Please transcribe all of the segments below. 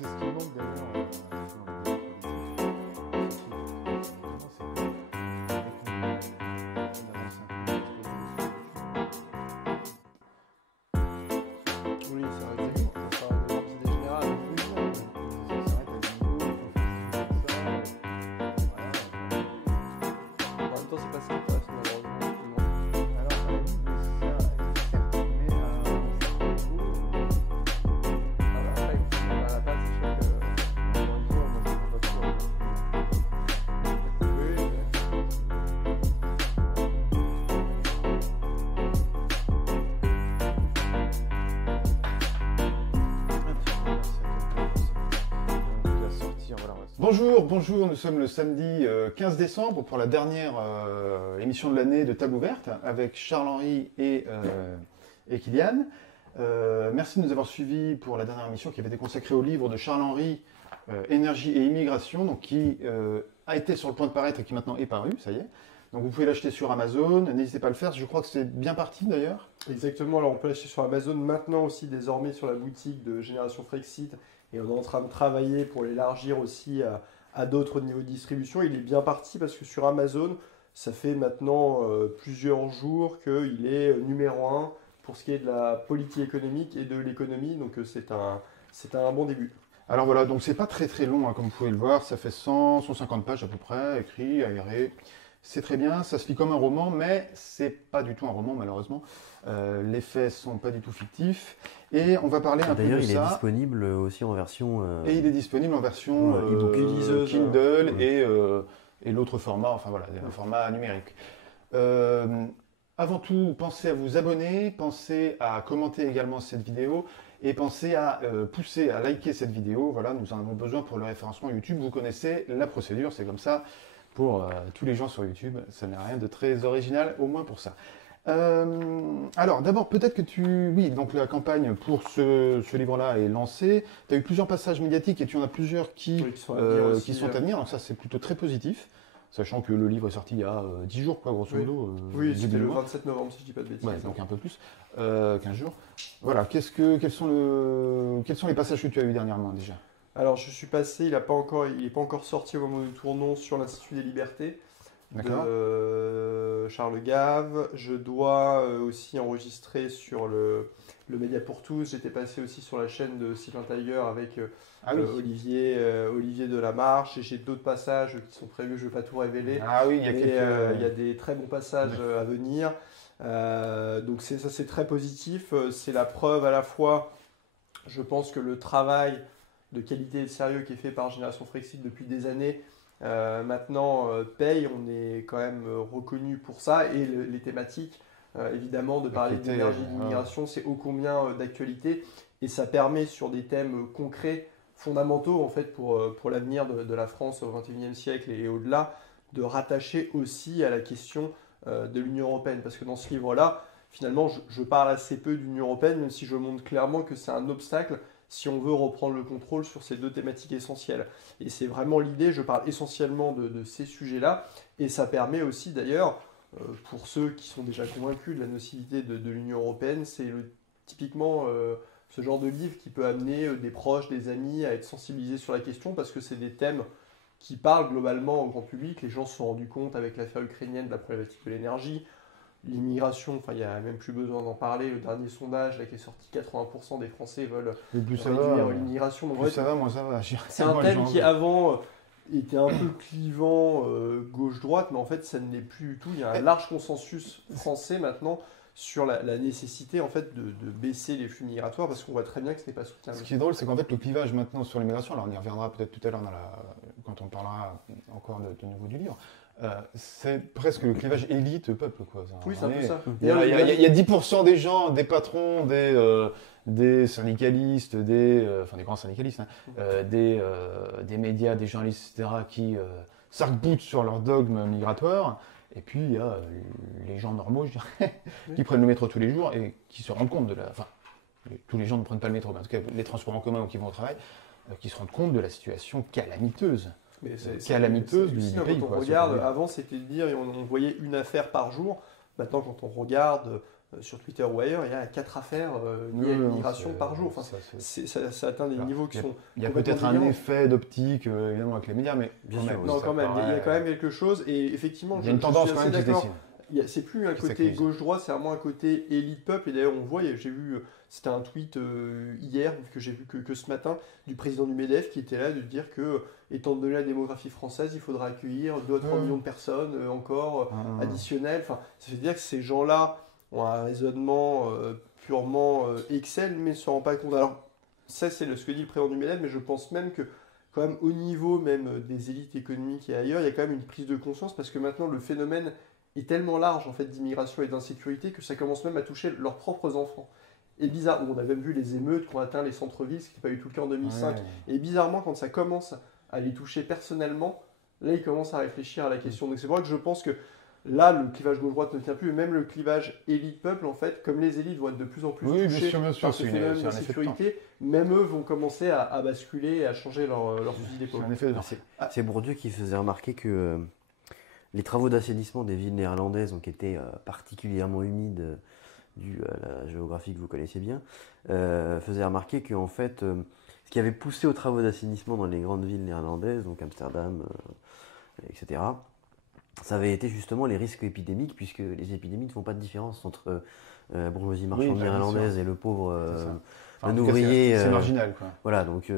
c'est ce qui manque d'ailleurs dans les oui, c'est vrai, exactement. Ça parle de l'idée générale. Oui, non, ça s'arrête à des niveaux, ça. En même temps, c'est pas ce qui passe, malheureusement. Alors, oui, mais ça, certes, mais à un certain niveau. Alors, après, à la base, c'est sûr que, encore une fois, moi, je ne comprends pas tout. Oui, bonjour, nous sommes le samedi 15 décembre pour la dernière émission de l'année de Table Ouverte avec Charles-Henri et Kylian. Merci de nous avoir suivis pour la dernière émission qui avait été consacrée au livre de Charles-Henri, Énergie et immigration, donc qui a été sur le point de paraître et qui maintenant est paru, ça y est. Donc vous pouvez l'acheter sur Amazon, n'hésitez pas à le faire, je crois que c'est bien parti d'ailleurs. Exactement, alors on peut l'acheter sur Amazon maintenant aussi désormais sur la boutique de Génération Frexit et on est en train de travailler pour l'élargir aussi à d'autres niveaux de distribution. Il est bien parti parce que sur Amazon, ça fait maintenant plusieurs jours qu'il est numéro 1 pour ce qui est de la politique économique et de l'économie, donc c'est un bon début. Alors voilà, donc c'est pas très très long hein, comme vous pouvez le voir, ça fait 150 pages à peu près, écrit, aéré. C'est très bien, ça se lit comme un roman, mais c'est pas du tout un roman malheureusement. Les faits sont pas du tout fictifs. Et on va parler un peu de ça. D'ailleurs, il est disponible aussi en version... Et il est disponible en version e-book, Kindle et l'autre format, enfin voilà, un format numérique. Avant tout, pensez à vous abonner, pensez à commenter également cette vidéo et pensez à pousser, à liker cette vidéo. Voilà, nous en avons besoin pour le référencement YouTube. Vous connaissez la procédure, c'est comme ça. Pour tous les gens sur YouTube, ça n'a rien de très original, au moins pour ça. Alors, d'abord, peut-être que oui, donc la campagne pour ce livre-là est lancée. Tu as eu plusieurs passages médiatiques et tu en as plusieurs qui sont à venir. Donc ça, c'est plutôt très positif, sachant que le livre est sorti il y a 10 jours, quoi, grosso modo. Oui, c'était le 27 novembre, si je ne dis pas de bêtises. Ouais, donc un peu plus, 15 jours. Voilà, quels sont les passages que tu as eu dernièrement, déjà ? Alors, je suis passé, il n'est pas encore sorti au moment où nous tournons sur l'Institut des Libertés de Charles Gave. Je dois aussi enregistrer sur le Média pour tous. J'étais passé aussi sur la chaîne de Sylvain Tiger avec Olivier Delamarche. Et j'ai d'autres passages qui sont prévus, je ne vais pas tout révéler. Ah oui, il y a des très bons passages à venir. Donc ça, c'est très positif. C'est la preuve à la fois, je pense que le travail de qualité et de sérieux qui est fait par Génération Frexit depuis des années, maintenant paye. On est quand même reconnu pour ça. Et les thématiques, évidemment, de parler d'énergie, d'immigration, c'est ô combien d'actualité. Et ça permet sur des thèmes concrets, fondamentaux en fait pour l'avenir de la France au XXIe siècle et au-delà, de rattacher aussi à la question de l'Union européenne. Parce que dans ce livre-là, finalement, je parle assez peu de l'Union européenne, même si je montre clairement que c'est un obstacle si on veut reprendre le contrôle sur ces deux thématiques essentielles. Et c'est vraiment l'idée, je parle essentiellement de ces sujets-là, et ça permet aussi d'ailleurs, pour ceux qui sont déjà convaincus de la nocivité de l'Union européenne, c'est typiquement ce genre de livre qui peut amener des proches, des amis à être sensibilisés sur la question, parce que c'est des thèmes qui parlent globalement au grand public. Les gens se sont rendus compte avec l'affaire ukrainienne de la problématique de l'énergie. L'immigration, enfin, il n'y a même plus besoin d'en parler. Le dernier sondage là, qui est sorti, 80% des Français veulent réduire l'immigration. Donc, plus ça va, moins ça va. C'est un thème qui avant était un peu clivant gauche-droite, mais en fait ça ne l'est plus du tout. Il y a un large consensus français maintenant sur la nécessité en fait de baisser les flux migratoires, parce qu'on voit très bien que ce n'est pas soutenable. Ce qui est drôle, c'est qu'en fait le clivage maintenant sur l'immigration, alors on y reviendra peut-être tout à l'heure quand on parlera encore de nouveau du livre, c'est presque le clivage élite-peuple, quoi. Oui, c'est un peu ça. Il y a 10% des gens, des patrons, des syndicalistes, des grands syndicalistes, des médias, des journalistes, etc., qui s'arc-boutent sur leur dogme migratoire. Et puis il y a les gens normaux, je dirais, qui prennent le métro tous les jours et qui se rendent compte de la... Enfin, tous les gens ne prennent pas le métro, mais en tout cas les transports en commun ou qui vont au travail, qui se rendent compte de la situation calamiteuse. Mais calamiteuse du pays. Quand on regarde, avant c'était de dire on voyait une affaire par jour. Maintenant, quand on regarde sur Twitter ou ailleurs, il y a 4 affaires liées à l'immigration par jour. Enfin, ça atteint des niveaux qui sont. Il y a peut-être un effet d'optique, évidemment, avec les médias, mais bien sûr. Non, quand même, il y a quand même quelque chose. Et effectivement, il y a une tendance quand même qui se dessine. C'est plus un côté gauche-droite, c'est vraiment un côté élite-peuple. Et d'ailleurs, on voit, j'ai vu, c'était un tweet hier, que j'ai vu que ce matin, du président du MEDEF qui était là de dire que, étant donné la démographie française, il faudra accueillir 2 à 3 millions de personnes encore additionnelles. Enfin, ça veut dire que ces gens-là ont un raisonnement purement Excel, mais ne se rendent pas compte. Alors, ça, c'est ce que dit le président du MEDEF, mais je pense même que, quand même, au niveau même des élites économiques et ailleurs, il y a quand même une prise de conscience parce que maintenant, le phénomène est tellement large en fait d'immigration et d'insécurité que ça commence même à toucher leurs propres enfants. Et bizarre, on a même vu les émeutes qui ont atteint les centres-villes, ce qui n'était pas eu tout le cas en 2005. Et bizarrement, quand ça commence à les toucher personnellement, là, ils commencent à réfléchir à la question. Donc c'est vrai que je pense que là, le clivage gauche-droite ne tient plus, et même le clivage élite-peuple, en fait, comme les élites vont être de plus en plus touchées par ce phénomène d'insécurité, même eux vont commencer à basculer et à changer leur fusil d'épaule. C'est Bourdieu qui faisait remarquer que les travaux d'assainissement des villes néerlandaises, qui étaient particulièrement humides, dû à la géographie que vous connaissez bien, faisaient remarquer qu'en fait, ce qui avait poussé aux travaux d'assainissement dans les grandes villes néerlandaises, donc Amsterdam, etc., ça avait été justement les risques épidémiques, puisque les épidémies ne font pas de différence entre la bourgeoisie marchande néerlandaise et le pauvre un ouvrier. C'est marginal, quoi. Voilà, donc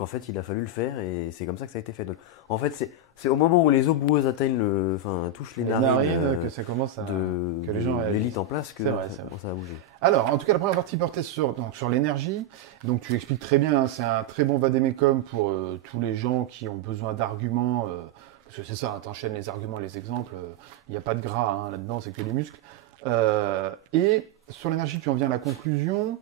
en fait, il a fallu le faire et c'est comme ça que ça a été fait. Donc, en fait, c'est au moment où les eaux boueuses touchent les narines que ça commence que les gens l'élite en place que ça a bougé. Alors, en tout cas, la première partie portait sur l'énergie. Donc, tu expliques très bien, c'est un très bon vade-mecum pour tous les gens qui ont besoin d'arguments. Parce que c'est ça, t'enchaînes les arguments et les exemples. Il n'y a pas de gras là-dedans, c'est que les muscles. Et sur l'énergie, tu en viens à la conclusion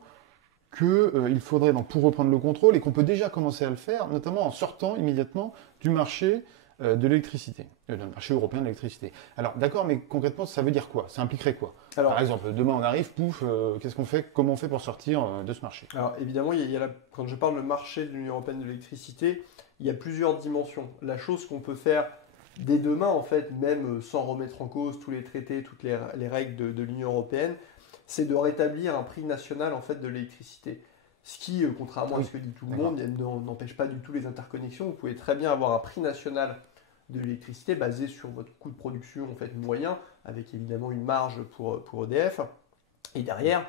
qu'il faudrait, donc, pour reprendre le contrôle, et qu'on peut déjà commencer à le faire, notamment en sortant immédiatement du marché de l'électricité, du marché européen de l'électricité. Alors, d'accord, mais concrètement, ça veut dire quoi? Ça impliquerait quoi? Par exemple, demain on arrive, pouf, qu'est-ce qu'on fait? Comment on fait pour sortir de ce marché? Alors, évidemment, quand je parle de marché de l'Union européenne de l'électricité, il y a plusieurs dimensions. La chose qu'on peut faire dès demain, en fait, même sans remettre en cause tous les traités, toutes les règles de l'Union européenne, c'est de rétablir un prix national en fait de l'électricité. Ce qui, contrairement à ce que dit tout le monde, n'empêche pas du tout les interconnexions. Vous pouvez très bien avoir un prix national de l'électricité basé sur votre coût de production en fait moyen, avec évidemment une marge pour EDF. Et derrière,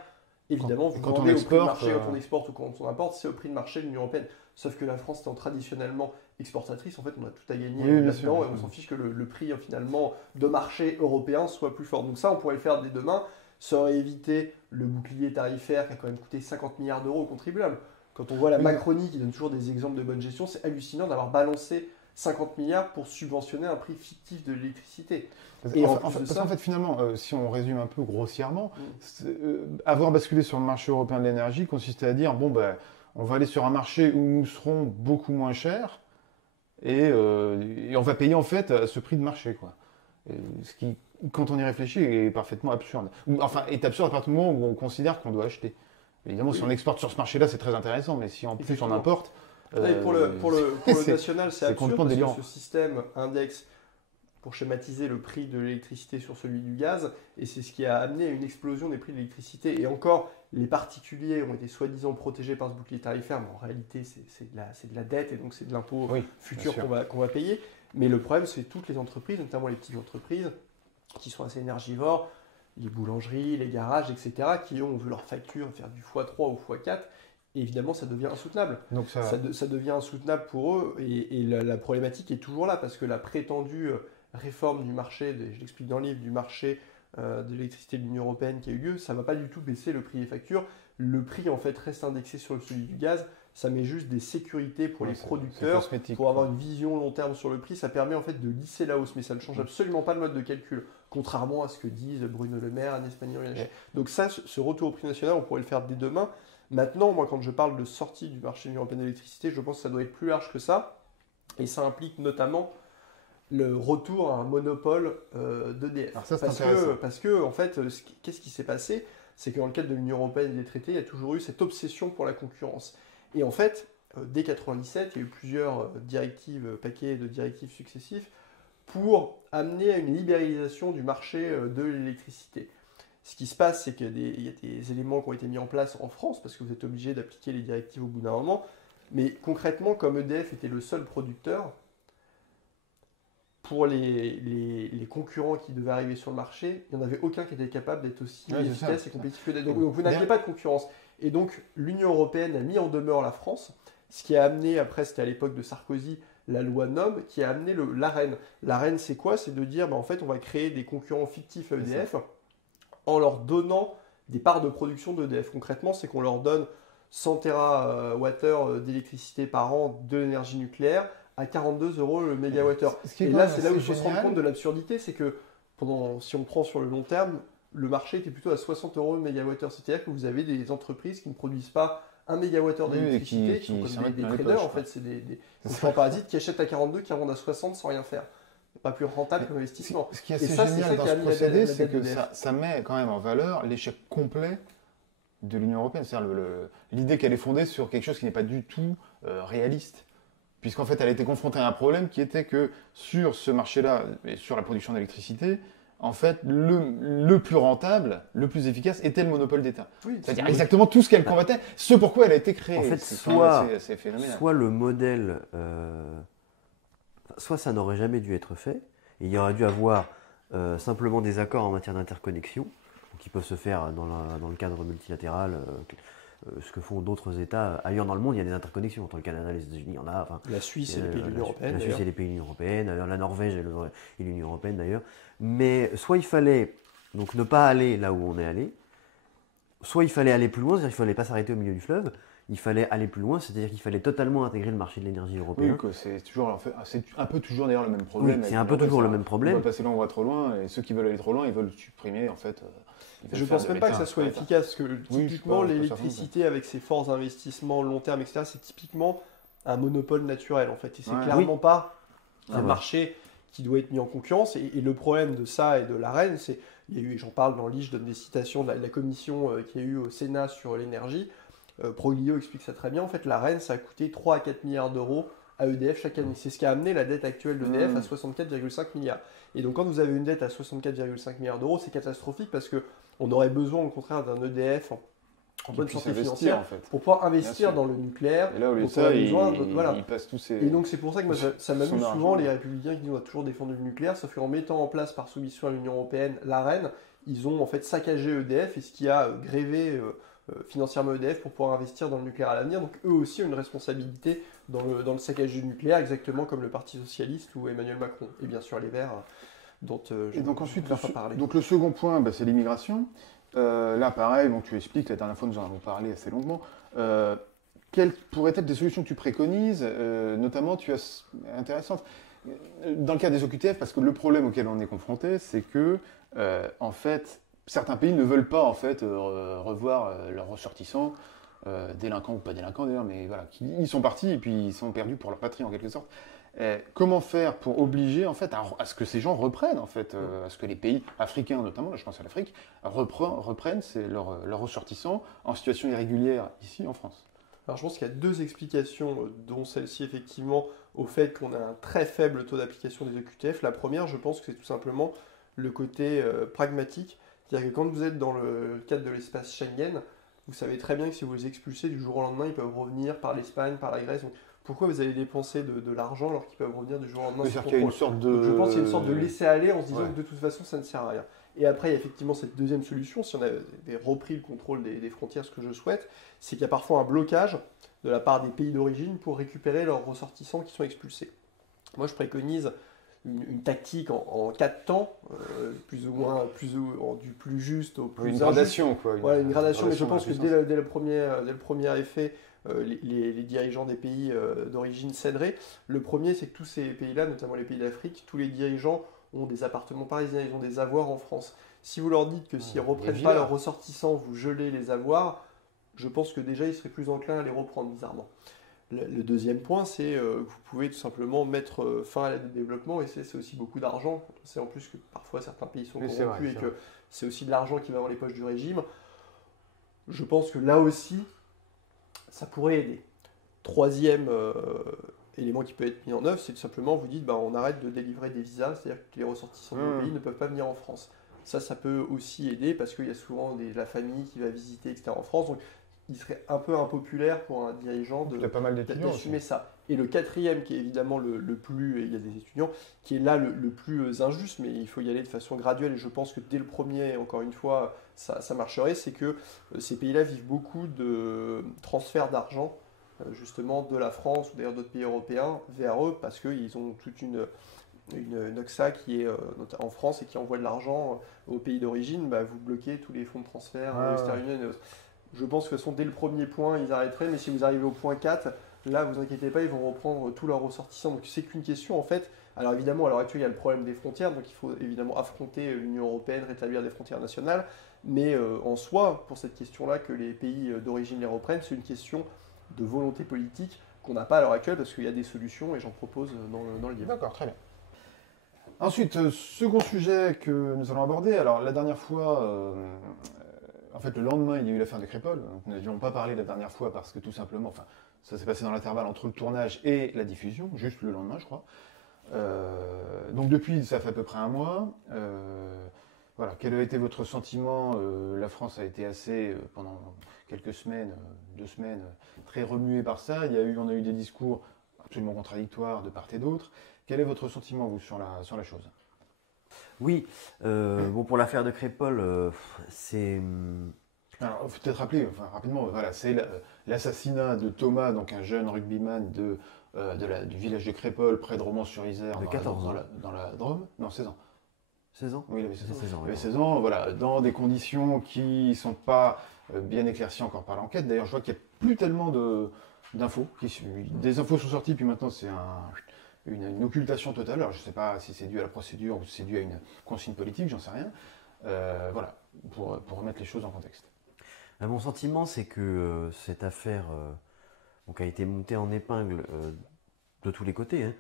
évidemment, vous vendez au prix de marché quand on exporte ou quand on importe, c'est au prix de marché de l'Union européenne. Sauf que la France étant traditionnellement exportatrice, en fait, on a tout à gagner là-dedans et on s'en fiche que le prix finalement de marché européen soit plus fort. Donc ça, on pourrait le faire dès demain. Ça aurait évité le bouclier tarifaire qui a quand même coûté 50 milliards d'euros aux contribuables. Quand on voit la Macronie qui donne toujours des exemples de bonne gestion, c'est hallucinant d'avoir balancé 50 milliards pour subventionner un prix fictif de l'électricité. En fait, finalement, si on résume un peu grossièrement, avoir basculé sur le marché européen de l'énergie consistait à dire, on va aller sur un marché où nous serons beaucoup moins chers et on va payer en fait ce prix de marché, quoi. Ce qui, quand on y réfléchit, est parfaitement absurde. Enfin, est absurde à partir du moment où on considère qu'on doit acheter. Évidemment, si on exporte sur ce marché-là, c'est très intéressant, mais si en plus on importe... pour le national, c'est absurde parce que ce système indexe, pour schématiser, le prix de l'électricité sur celui du gaz, et c'est ce qui a amené à une explosion des prix de l'électricité. Et encore, les particuliers ont été soi-disant protégés par ce bouclier tarifaire, mais en réalité, c'est de la dette, et donc c'est de l'impôt futur qu'on va payer. Mais le problème, c'est toutes les entreprises, notamment les petites entreprises, qui sont assez énergivores, les boulangeries, les garages, etc., qui ont vu leur facture faire du x3 ou x4, et évidemment, ça devient insoutenable. Donc ça devient insoutenable pour eux, et la problématique est toujours là, parce que la prétendue réforme du marché, je l'explique dans le livre, du marché de l'électricité de l'Union européenne qui a eu lieu, ça ne va pas du tout baisser le prix des factures. Le prix, en fait, reste indexé sur celui du gaz. Ça met juste des sécurités pour les producteurs, pour avoir une vision long terme sur le prix. Ça permet en fait de lisser la hausse, mais ça ne change absolument pas le mode de calcul, contrairement à ce que disent Bruno Le Maire, Agnès Pannier-Runacher. Donc ça, ce retour au prix national, on pourrait le faire dès demain. Maintenant, moi, quand je parle de sortie du marché de l'Union européenne de l'électricité, je pense que ça doit être plus large que ça. Et ça implique notamment le retour à un monopole d'EDF. Parce que, en fait, qu'est-ce qui s'est passé? C'est que dans le cadre de l'Union européenne et des traités, il y a toujours eu cette obsession pour la concurrence. Et en fait, dès 1997, il y a eu plusieurs paquets de directives successifs pour amener à une libéralisation du marché de l'électricité. Ce qui se passe, c'est qu'il y a des éléments qui ont été mis en place en France, parce que vous êtes obligé d'appliquer les directives au bout d'un moment. Mais concrètement, comme EDF était le seul producteur, pour les concurrents qui devaient arriver sur le marché, il n'y en avait aucun qui était capable d'être aussi efficace et compétitif que EDF. Donc vous n'aviez pas de concurrence. Et donc l'Union européenne a mis en demeure la France, ce qui a amené, après c'était à l'époque de Sarkozy, la loi NOM, qui a amené l'AREN. L'AREN, c'est quoi? C'est de dire, en fait, on va créer des concurrents fictifs à EDF en leur donnant des parts de production d'EDF. Concrètement, c'est qu'on leur donne 100 TWh d'électricité par an de l'énergie nucléaire à 42 € le mégawattheure. Et là, c'est là où il faut se rendre compte de l'absurdité, c'est que si on prend sur le long terme, le marché était plutôt à 60 € le mégawattheure. C'est-à-dire que vous avez des entreprises qui ne produisent pas 1 mégawattheure d'électricité, qui sont comme des traders, en fait, c'est des grands parasites qui achètent à 42, qui revendent à 60 sans rien faire. Pas plus rentable comme investissement. Ce qui est assez génial dans ce procédé, c'est que ça met quand même en valeur l'échec complet de l'Union européenne. C'est-à-dire l'idée qu'elle est fondée sur quelque chose qui n'est pas du tout réaliste. Puisqu'en fait, elle a été confrontée à un problème qui était que sur ce marché-là, et sur la production d'électricité, en fait, le plus rentable, le plus efficace était le monopole d'État. Oui, c'est-à-dire exactement tout ce qu'elle combattait, ce pourquoi elle a été créée. En fait, soit le modèle, soit ça n'aurait jamais dû être fait, et il y aurait dû avoir simplement des accords en matière d'interconnexion, qui peuvent se faire dans le cadre multilatéral, ce que font d'autres États. Ailleurs dans le monde, il y a des interconnexions. Entre le Canada et les États-Unis, il y en a. Enfin, la Suisse et les pays de l'Union européenne. La Suisse et les pays de l'Union européenne, la Norvège et l'Union européenne d'ailleurs. Mais soit il fallait donc ne pas aller là où on est allé, soit il fallait aller plus loin, c'est-à-dire qu'il ne fallait pas s'arrêter au milieu du fleuve, il fallait aller plus loin, c'est-à-dire qu'il fallait totalement intégrer le marché de l'énergie européen. Oui, c'est un peu toujours d'ailleurs le même problème. Oui, c'est un peu toujours le même problème. On va passer là, on va trop loin, et ceux qui veulent aller trop loin, ils veulent supprimer en fait. Je ne pense même pas que ça soit efficace, parce que typiquement l'électricité avec ses forts investissements long terme, etc., c'est typiquement un monopole naturel en fait. Et c'est clairement pas un marché qui doit être mis en concurrence. Et le problème de ça et de l'AREN, c'est, j'en parle dans le livre, je donne des citations de la commission qu'il y a eu au Sénat sur l'énergie. Proglio explique ça très bien. En fait, l'AREN, ça a coûté 3 à 4 milliards d'euros à EDF chaque année. C'est ce qui a amené la dette actuelle d'EDF à 64,5 milliards. Et donc, quand vous avez une dette à 64,5 milliards d'euros, c'est catastrophique parce qu'on aurait besoin, au contraire, d'un EDF en bonne santé financière en fait, pour pouvoir investir dans le nucléaire. Et là où l'État, il passe tous ses... Et donc, c'est pour ça que moi, ça m'amuse souvent, les Républicains qui nous ont toujours défendu le nucléaire, sauf qu'en mettant en place, par soumission à l'Union européenne, l'AREN, ils ont en fait saccagé EDF et ce qui a grévé financièrement EDF pour pouvoir investir dans le nucléaire à l'avenir. Donc eux aussi ont une responsabilité dans le saccage du nucléaire, exactement comme le Parti Socialiste ou Emmanuel Macron. Et bien sûr les Verts, dont je et donc ensuite, ne vais pas parler. Donc le second point, c'est l'immigration. Là pareil, donc tu expliques, la dernière fois nous en avons parlé assez longuement. Quelles pourraient être des solutions que tu préconises, notamment intéressantes dans le cas des OQTF, parce que le problème auquel on est confronté, c'est que en fait, certains pays ne veulent pas en fait revoir leurs ressortissants, délinquants ou pas délinquants d'ailleurs, mais voilà, ils sont partis et puis ils sont perdus pour leur patrie en quelque sorte. Comment faire pour obliger en fait à ce que ces gens reprennent en fait, à ce que les pays africains notamment, là je pense à l'Afrique, reprennent leurs ressortissants en situation irrégulière ici en France? Alors je pense qu'il y a deux explications, dont celle-ci effectivement au fait qu'on a un très faible taux d'application des OQTF. La première, je pense que c'est tout simplement le côté pragmatique. C'est-à-dire que quand vous êtes dans le cadre de l'espace Schengen, vous savez très bien que si vous les expulsez du jour au lendemain, ils peuvent revenir par l'Espagne, par la Grèce. Donc, pourquoi vous allez dépenser de l'argent alors qu'ils peuvent revenir du jour au lendemain? C'est-à-dire qu'il y a une sorte de... Donc, je pense qu'il y a une sorte de laisser-aller en se disant que de toute façon, ça ne sert à rien. Et après, il y a effectivement cette deuxième solution, si on avait repris le contrôle des frontières, ce que je souhaite, c'est qu'il y a parfois un blocage de la part des pays d'origine pour récupérer leurs ressortissants qui sont expulsés. Moi, je préconise une tactique en 4 temps, plus ou moins du plus juste au plus une gradation, quoi. Une gradation, mais je pense que dès le premier effet, les dirigeants des pays d'origine céderaient. Le premier, c'est que tous ces pays-là, notamment les pays d'Afrique, tous les dirigeants ont des appartements parisiens, ils ont des avoirs en France. Si vous leur dites que s'ils ne reprennent pas leurs ressortissants, vous gelez les avoirs, je pense que déjà ils seraient plus enclins à les reprendre bizarrement. Le deuxième point, c'est que vous pouvez tout simplement mettre fin à l'aide au développement, et c'est aussi beaucoup d'argent. On sait en plus que parfois certains pays sont corrompus et que c'est aussi de l'argent qui va dans les poches du régime. Je pense que là aussi, ça pourrait aider. Troisième élément qui peut être mis en œuvre, c'est tout simplement vous dites on arrête de délivrer des visas, c'est-à-dire que les ressortissants de nos pays ne peuvent pas venir en France. Ça peut aussi aider parce qu'il y a souvent la famille qui va visiter, etc. en France. Donc, il serait un peu impopulaire pour un dirigeant Il y a pas mal d'étudiants d'assumer aussi. ça. Et le quatrième, qui est évidemment le plus, et il y a des étudiants, qui est là le plus injuste, mais il faut y aller de façon graduelle, et je pense que dès le premier, encore une fois, ça marcherait, c'est que ces pays-là vivent beaucoup de transferts d'argent, justement, de la France ou d'ailleurs d'autres pays européens vers eux, parce qu'ils ont toute une OXA qui est en France et qui envoie de l'argent au pays d'origine. Bah, vous bloquez tous les fonds de transfert Western Union et autres. Je pense que de toute façon, dès le premier point, ils arrêteraient, mais si vous arrivez au point 4, là, vous inquiétez pas, ils vont reprendre tous leurs ressortissants. Donc c'est qu'une question, en fait. Alors évidemment, à l'heure actuelle, il y a le problème des frontières, donc il faut évidemment affronter l'Union européenne, rétablir des frontières nationales. Mais en soi, pour cette question-là, que les pays d'origine les reprennent, c'est une question de volonté politique qu'on n'a pas à l'heure actuelle, parce qu'il y a des solutions, et j'en propose dans le livre. D'accord, très bien. Ensuite, second sujet que nous allons aborder. Alors, la dernière fois, en fait, le lendemain, il y a eu l'affaire de Crépol. Donc, nous n'avions pas parlé la dernière fois parce que tout simplement, enfin, ça s'est passé dans l'intervalle entre le tournage et la diffusion, juste le lendemain, je crois. Donc, depuis, ça fait à peu près un mois. Voilà, quel a été votre sentiment? La France a été assez, pendant quelques semaines, 2 semaines, très remuée par ça. On a eu des discours absolument contradictoires de part et d'autre. Quel est votre sentiment, vous, sur la chose? Oui, bon, pour l'affaire de Crépol, c'est. Alors, il faut peut-être rappeler, enfin, rapidement, voilà, c'est l'assassinat de Thomas, donc un jeune rugbyman du village de Crépol, près de Romans-sur-Isère, De 14 ans. dans la Drôme. Non, 16 ans. 16 ans? Oui, il avait 16 ans. 16 ans, Il avait oui. 16 ans, voilà, dans des conditions qui ne sont pas bien éclaircies encore par l'enquête. D'ailleurs, je vois qu'il n'y a plus tellement d'infos. Des infos sont sorties, puis maintenant c'est une occultation totale. Alors, je ne sais pas si c'est dû à la procédure ou si c'est dû à une consigne politique, j'en sais rien. Voilà, pour remettre les choses en contexte. Mon sentiment, c'est que cette affaire donc a été montée en épingle de tous les côtés, hein.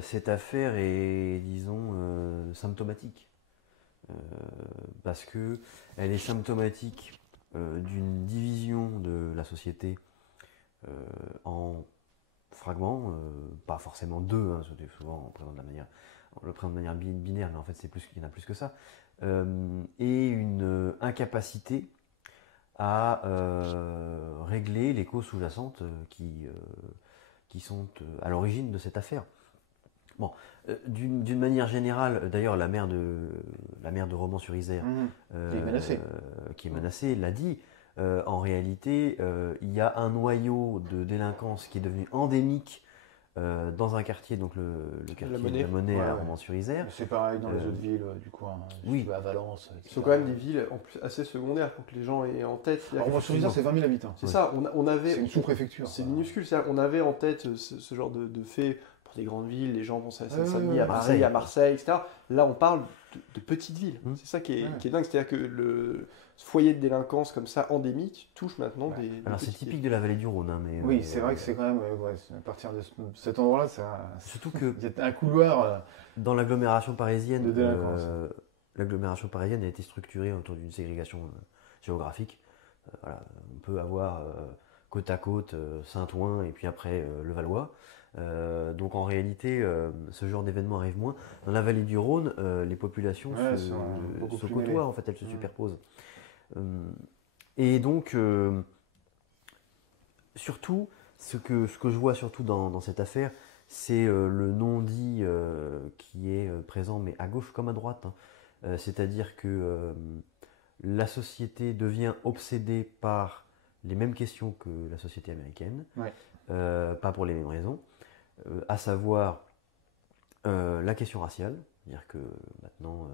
Cette affaire est, disons, symptomatique. Parce que elle est symptomatique d'une division de la société en fragments, pas forcément deux, hein, souvent on le présente de manière binaire, mais en fait il y en a plus que ça, et une incapacité à régler les causes sous-jacentes qui sont à l'origine de cette affaire. Bon, d'une manière générale, d'ailleurs la maire de Romans-sur-Isère, qui est menacée, l'a dit. En réalité, il y a un noyau de délinquance qui est devenu endémique dans un quartier, donc le quartier de la Monnaie à Romans-sur-Isère. C'est pareil dans les autres villes du coin, oui. À Valence. Ce sont quand même des villes en plus assez secondaires pour que les gens aient en tête. Romans-sur-Isère, c'est 20 000 habitants. C'est ça, on avait. C'est une sous-préfecture. C'est minuscule, on avait en tête ce genre de fait pour des grandes villes, les gens pensent à Seine-Saint-Denis, à Paris, à Marseille, etc. Là, on parle de petites villes. C'est ça qui est dingue, c'est-à-dire que le foyer de délinquance comme ça, endémique, touche maintenant des Alors c'est typique de la vallée du Rhône. Hein, mais, oui, c'est vrai que c'est quand même, à partir de cet endroit-là, surtout que c'est un couloir dans l'agglomération parisienne, de délinquance. L'agglomération parisienne a été structurée autour d'une ségrégation géographique. Voilà, on peut avoir côte à côte Saint-Ouen et puis après le Valois. Donc en réalité, ce genre d'événement arrive moins. Dans la vallée du Rhône, les populations se côtoient, en fait, elles se superposent. Et donc, surtout, ce que je vois surtout dans cette affaire, c'est le non-dit qui est présent, mais à gauche comme à droite. Hein. C'est-à-dire que la société devient obsédée par les mêmes questions que la société américaine, pas pour les mêmes raisons, à savoir la question raciale, c'est-à-dire que maintenant,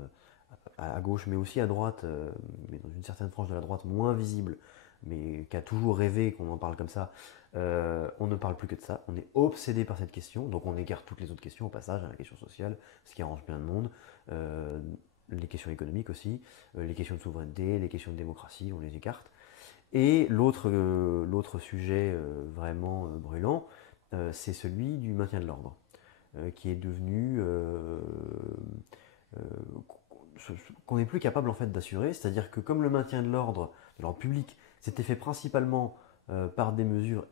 à gauche, mais aussi à droite, mais dans une certaine frange de la droite moins visible, mais qui a toujours rêvé qu'on en parle comme ça, on ne parle plus que de ça, on est obsédé par cette question, donc on écarte toutes les autres questions au passage, la question sociale, ce qui arrange plein de monde, les questions économiques aussi, les questions de souveraineté, les questions de démocratie, on les écarte. Et l'autre sujet vraiment brûlant, c'est celui du maintien de l'ordre, qui est devenu qu'on n'est plus capable en fait d'assurer, c'est-à-dire que comme le maintien de l'ordre public, c'était fait principalement par des mesures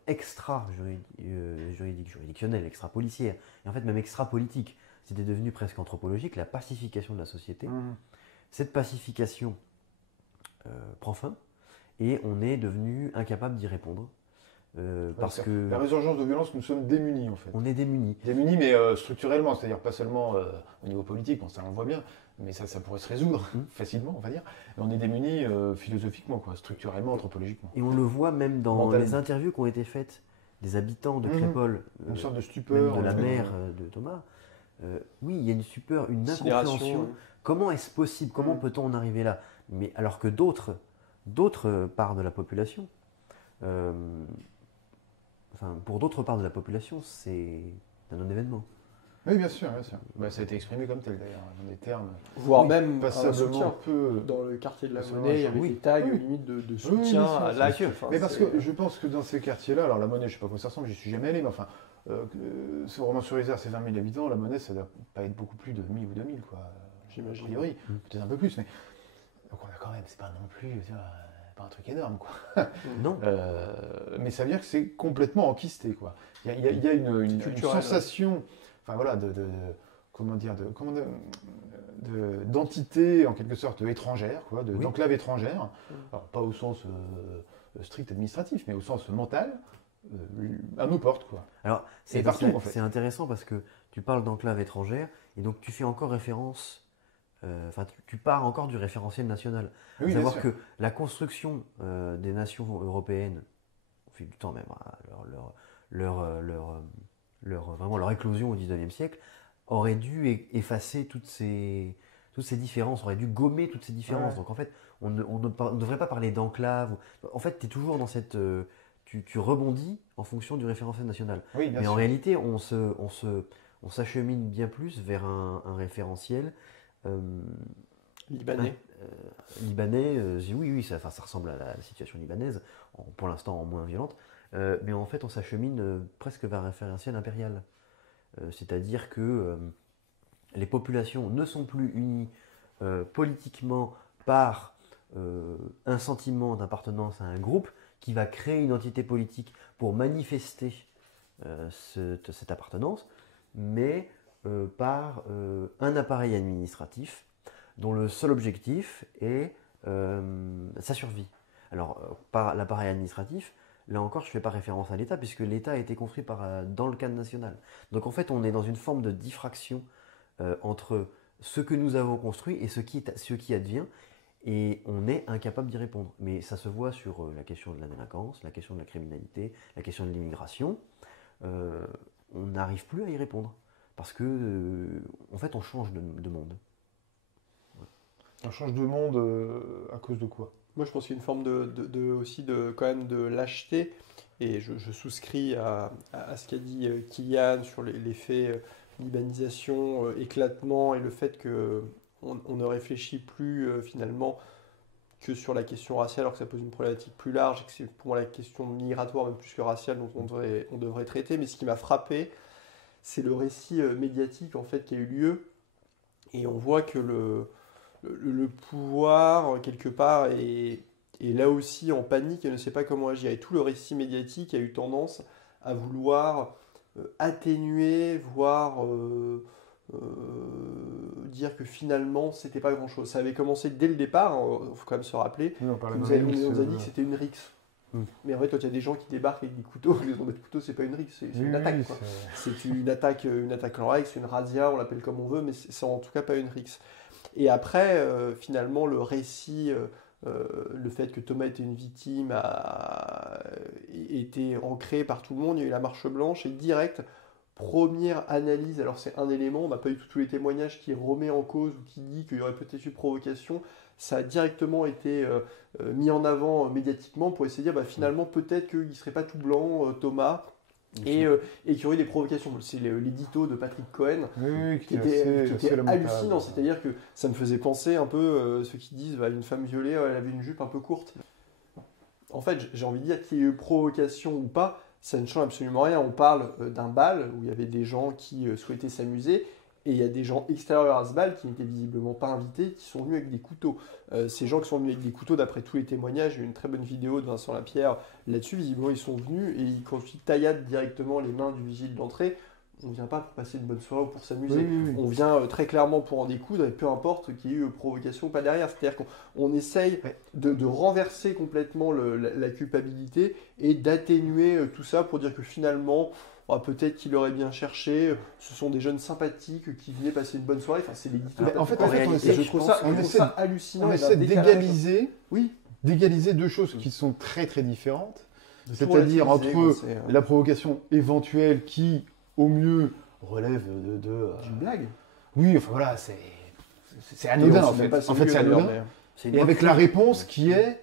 juridictionnelles, extra-policières, et en fait même extra-politiques, c'était devenu presque anthropologique, la pacification de la société. cette pacification prend fin et on est devenu incapable d'y répondre. Parce que la résurgence de violence, nous sommes démunis en fait. on est démunis. Démunis, mais structurellement, c'est-à-dire pas seulement au niveau politique, bon, ça on le voit bien, mais ça pourrait se résoudre facilement, on va dire. Et on est démunis philosophiquement, quoi, structurellement, anthropologiquement. Et on le voit même dans Mentalement. les interviews qui ont été faites des habitants de Crépol, Une sorte de même stupeur. de la mère de Thomas. Oui, il y a une stupeur, une incompréhension. Comment est-ce possible? Comment peut-on en arriver là? Mais alors que d'autres parts de la population, pour d'autres parts de la population, c'est un non-événement. Oui, bien sûr, bien sûr. Bah, ça a été exprimé comme tel d'ailleurs, dans des termes. Voire même un passablement soutien. peu. Dans le quartier de la C'est Monnaie, il y avait oui. des tags Oui. limite de Oui, soutien bien sûr, à c'est l'acte. sûr. Enfin, Mais parce c'est- que je pense que dans ces quartiers-là, alors la Monnaie, je sais pas à quoi ça ressemble, j'y suis jamais allé, mais enfin, ce Romans-sur-Isère, c'est 20 000 habitants, la Monnaie, ça doit pas être beaucoup plus de 1000 ou 2000, quoi. A J'imagine. priori, peut-être un peu plus, mais. Donc on a quand même, c'est pas non plus, tu vois, pas un truc énorme, quoi. Non. Mais ça veut dire que c'est complètement enquisté, quoi. Il y a une Culturel, sensation, enfin voilà, d'entité en quelque sorte étrangère, quoi, Oui. d'enclave étrangère. Alors, pas au sens strict administratif, mais au sens mental, à nos portes, quoi. Alors, Et partout, en fait. c'est intéressant parce que tu parles d'enclave étrangère et donc tu fais encore référence, tu pars encore du référentiel national. Oui, bien Savoir sûr. que la construction des nations européennes, au fil du temps même, vraiment leur éclosion au XIXe siècle, aurait dû effacer toutes ces différences, aurait dû gommer toutes ces différences. Ouais. Donc en fait, on ne devrait pas parler d'enclave. En fait, tu es toujours dans cette... tu rebondis en fonction du référentiel national. Oui, bien Mais en sûr. réalité, on s'achemine bien plus vers un référentiel Libanais. libanais. Oui, ça ressemble à la situation libanaise, pour l'instant en moins violente. Mais en fait, on s'achemine presque vers un référentiel impérial. C'est-à-dire que les populations ne sont plus unies politiquement par un sentiment d'appartenance à un groupe qui va créer une entité politique pour manifester cette appartenance, mais par un appareil administratif dont le seul objectif est sa survie. Alors, par l'appareil administratif, là encore, je ne fais pas référence à l'État, puisque l'État a été construit dans le cadre national. Donc en fait, on est dans une forme de diffraction entre ce que nous avons construit et ce qui advient, et on est incapable d'y répondre. Mais ça se voit sur la question de la délinquance, la question de la criminalité, la question de l'immigration. On n'arrive plus à y répondre, parce que en fait, on change de monde. On change de monde à cause de quoi? Moi, je pense qu'il y a une forme aussi quand même de lâcheté, et je souscris à ce qu'a dit Kylian sur l'effet libanisation, éclatement, et le fait qu'on ne réfléchit plus finalement que sur la question raciale, alors que ça pose une problématique plus large, et que c'est pour moi la question migratoire, même plus que raciale, dont on devrait traiter. Mais ce qui m'a frappé, c'est le récit médiatique en fait qui a eu lieu, et on voit que le pouvoir, quelque part, est là aussi en panique et ne sait pas comment agir. Et tout le récit médiatique a eu tendance à vouloir atténuer, voire dire que finalement, c'était pas grand-chose. Ça avait commencé dès le départ, il faut quand même se rappeler. Oui, on parlait On d'un nous a mix, dit que c'était une rixe. Mm. Mais en fait, quand il y a des gens qui débarquent avec des couteaux, les hommes de couteau, c'est pas une rixe, c'est une attaque, quoi. C'est une attaque en règle, c'est une razzia, on l'appelle comme on veut, mais c'est en tout cas pas une rixe. Et après, finalement, le récit, le fait que Thomas était une victime a été ancré par tout le monde. Il y a eu la marche blanche et direct, première analyse. Alors c'est un élément, on n'a pas eu tous les témoignages qui remet en cause ou qui dit qu'il y aurait peut-être eu provocation. Ça a directement été mis en avant médiatiquement pour essayer de dire finalement peut-être qu'il ne serait pas tout blanc, Thomas. Et qu'il y aurait des provocations. C'est l'édito de Patrick Cohen qui était hallucinant. C'est-à-dire que ça me faisait penser un peu ceux qui disent une femme violée, elle avait une jupe un peu courte. En fait, j'ai envie de dire qu'il y ait eu provocation ou pas, ça ne change absolument rien. On parle d'un bal où il y avait des gens qui souhaitaient s'amuser. Et il y a des gens extérieurs à ce bal qui n'étaient visiblement pas invités, qui sont venus avec des couteaux. Ces gens qui sont venus avec des couteaux, d'après tous les témoignages, il y a eu une très bonne vidéo de Vincent Lapierre là-dessus. Visiblement, ils sont venus et quand ils tailladent directement les mains du vigile d'entrée, on vient pas pour passer une bonne soirée ou pour s'amuser. Oui. On vient très clairement pour en découdre et peu importe qu'il y ait eu provocation ou pas derrière. C'est-à-dire qu'on essaye de renverser complètement la culpabilité et d'atténuer tout ça pour dire que finalement, peut-être qu'il aurait bien cherché, ce sont des jeunes sympathiques qui venaient passer une bonne soirée. Enfin, c'est des En fait, je trouve ça hallucinant. On et essaie d'un décalage. d'égaliser deux choses qui sont très très différentes. De tout C'est-à-dire relativiser, entre quoi, c'est, la provocation éventuelle qui, au mieux, relève une blague. Oui, enfin voilà, c'est anodin en fait. En fait, c'est anodin. C'est une Et avec bonne la chose. réponse qui est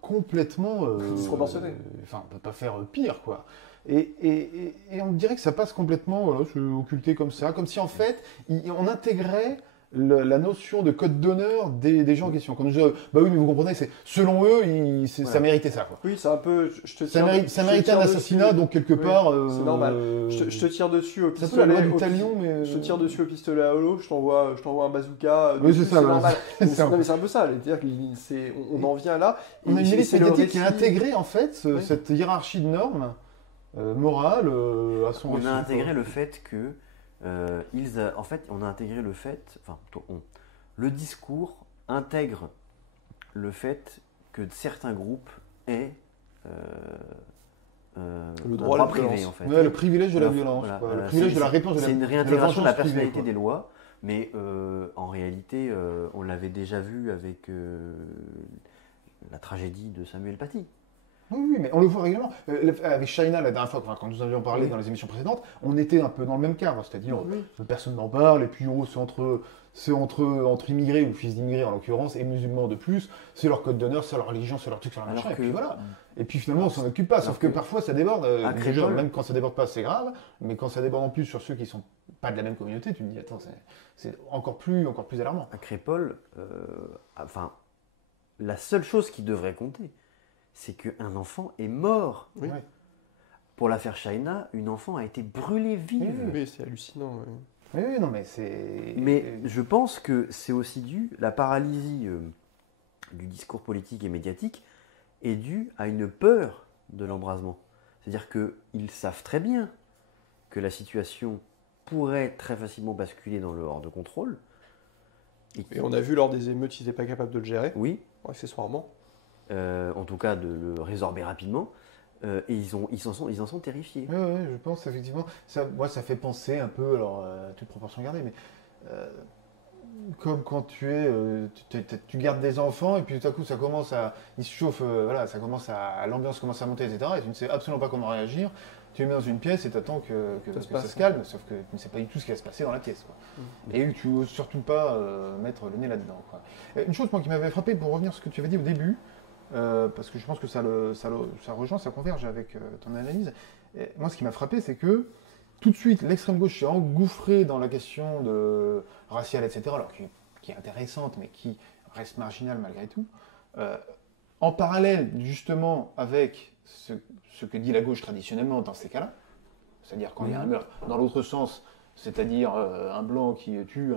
complètement disproportionnée. Enfin, on peut pas faire pire, quoi. Et on dirait que ça passe complètement, voilà, c'est occulté comme ça, comme si en fait, on intégrait la notion de code d'honneur des gens en question. Quand on dit, bah oui, mais vous comprenez, c'est selon eux, ça méritait ça, quoi. Oui, c'est un peu. Ça méritait un assassinat, donc quelque part. C'est normal. Je te tire dessus au C'est un peu la pistolet. loi du talion, mais. Je te tire dessus au pistolet à holo, je t'envoie un bazooka. Oui, c'est ça. Normal. C'est Non, mais c'est un peu ça. C'est-à-dire qu'on en vient là. On a une élite c'est le médiatique qui a récit- intégré, en fait, cette hiérarchie de normes morales à son On récit, a quoi. intégré le fait que en fait, on a intégré le fait, enfin, le discours intègre le fait que certains groupes aient le droit à la privé, violence. en fait. Ouais, le privilège de la Voilà, violence, voilà, quoi. voilà. Le privilège de la réponse. C'est une réintégration de la vengeance privée, personnalité quoi. des lois, mais en réalité, on l'avait déjà vu avec la tragédie de Samuel Paty. Oui, mais on le voit régulièrement. Avec Shaina, la dernière fois, quand nous avions parlé dans les émissions précédentes, on était un peu dans le même cadre, c'est-à-dire personne n'en parle, et puis c'est entre immigrés ou fils d'immigrés en l'occurrence, et musulmans de plus, c'est leur code d'honneur, c'est leur religion, c'est leur truc, c'est leur machin, et puis voilà. Et puis finalement, on s'en occupe pas, sauf que parfois ça déborde. Déjà, même quand ça déborde pas, c'est grave, mais quand ça déborde en plus sur ceux qui sont pas de la même communauté, tu te dis, attends, c'est encore plus alarmant. À Crépol, enfin, la seule chose qui devrait compter, c'est qu'un enfant est mort. Oui. Ouais. Pour l'affaire Shaina, une enfant a été brûlée vive. Oui, c'est hallucinant. Oui, non, mais c'est. Mais je pense que c'est aussi dû, la paralysie du discours politique et médiatique est due à une peur de l'embrasement. C'est-à-dire qu'ils savent très bien que la situation pourrait très facilement basculer dans le hors de contrôle. Et on a vu lors des émeutes qu'ils n'étaient pas capables de le gérer, Oui, accessoirement. en tout cas de le résorber rapidement. Et ils en sont terrifiés. Oui, je pense effectivement. Moi, ça fait penser un peu, alors, toute proportion gardée, mais comme quand tu gardes des enfants et puis tout à coup, ils se chauffent, voilà, l'ambiance commence à monter, etc. Et tu ne sais absolument pas comment réagir. Tu les mets dans une pièce et tu attends que ça se calme, sauf que tu ne sais pas du tout ce qui va se passer dans la pièce, quoi. Et tu n'oses surtout pas mettre le nez là-dedans, quoi. Une chose, moi, qui m'avait frappé, pour revenir à ce que tu avais dit au début, parce que je pense que ça rejoint, ça converge avec ton analyse. Et moi, ce qui m'a frappé, c'est que tout de suite, l'extrême gauche s'est engouffrée dans la question raciale, etc., alors qui est intéressante, mais qui reste marginale malgré tout. En parallèle, justement, avec ce que dit la gauche traditionnellement dans ces cas-là, c'est-à-dire quand il y a un meurtre, dans l'autre sens, c'est-à-dire un blanc qui tue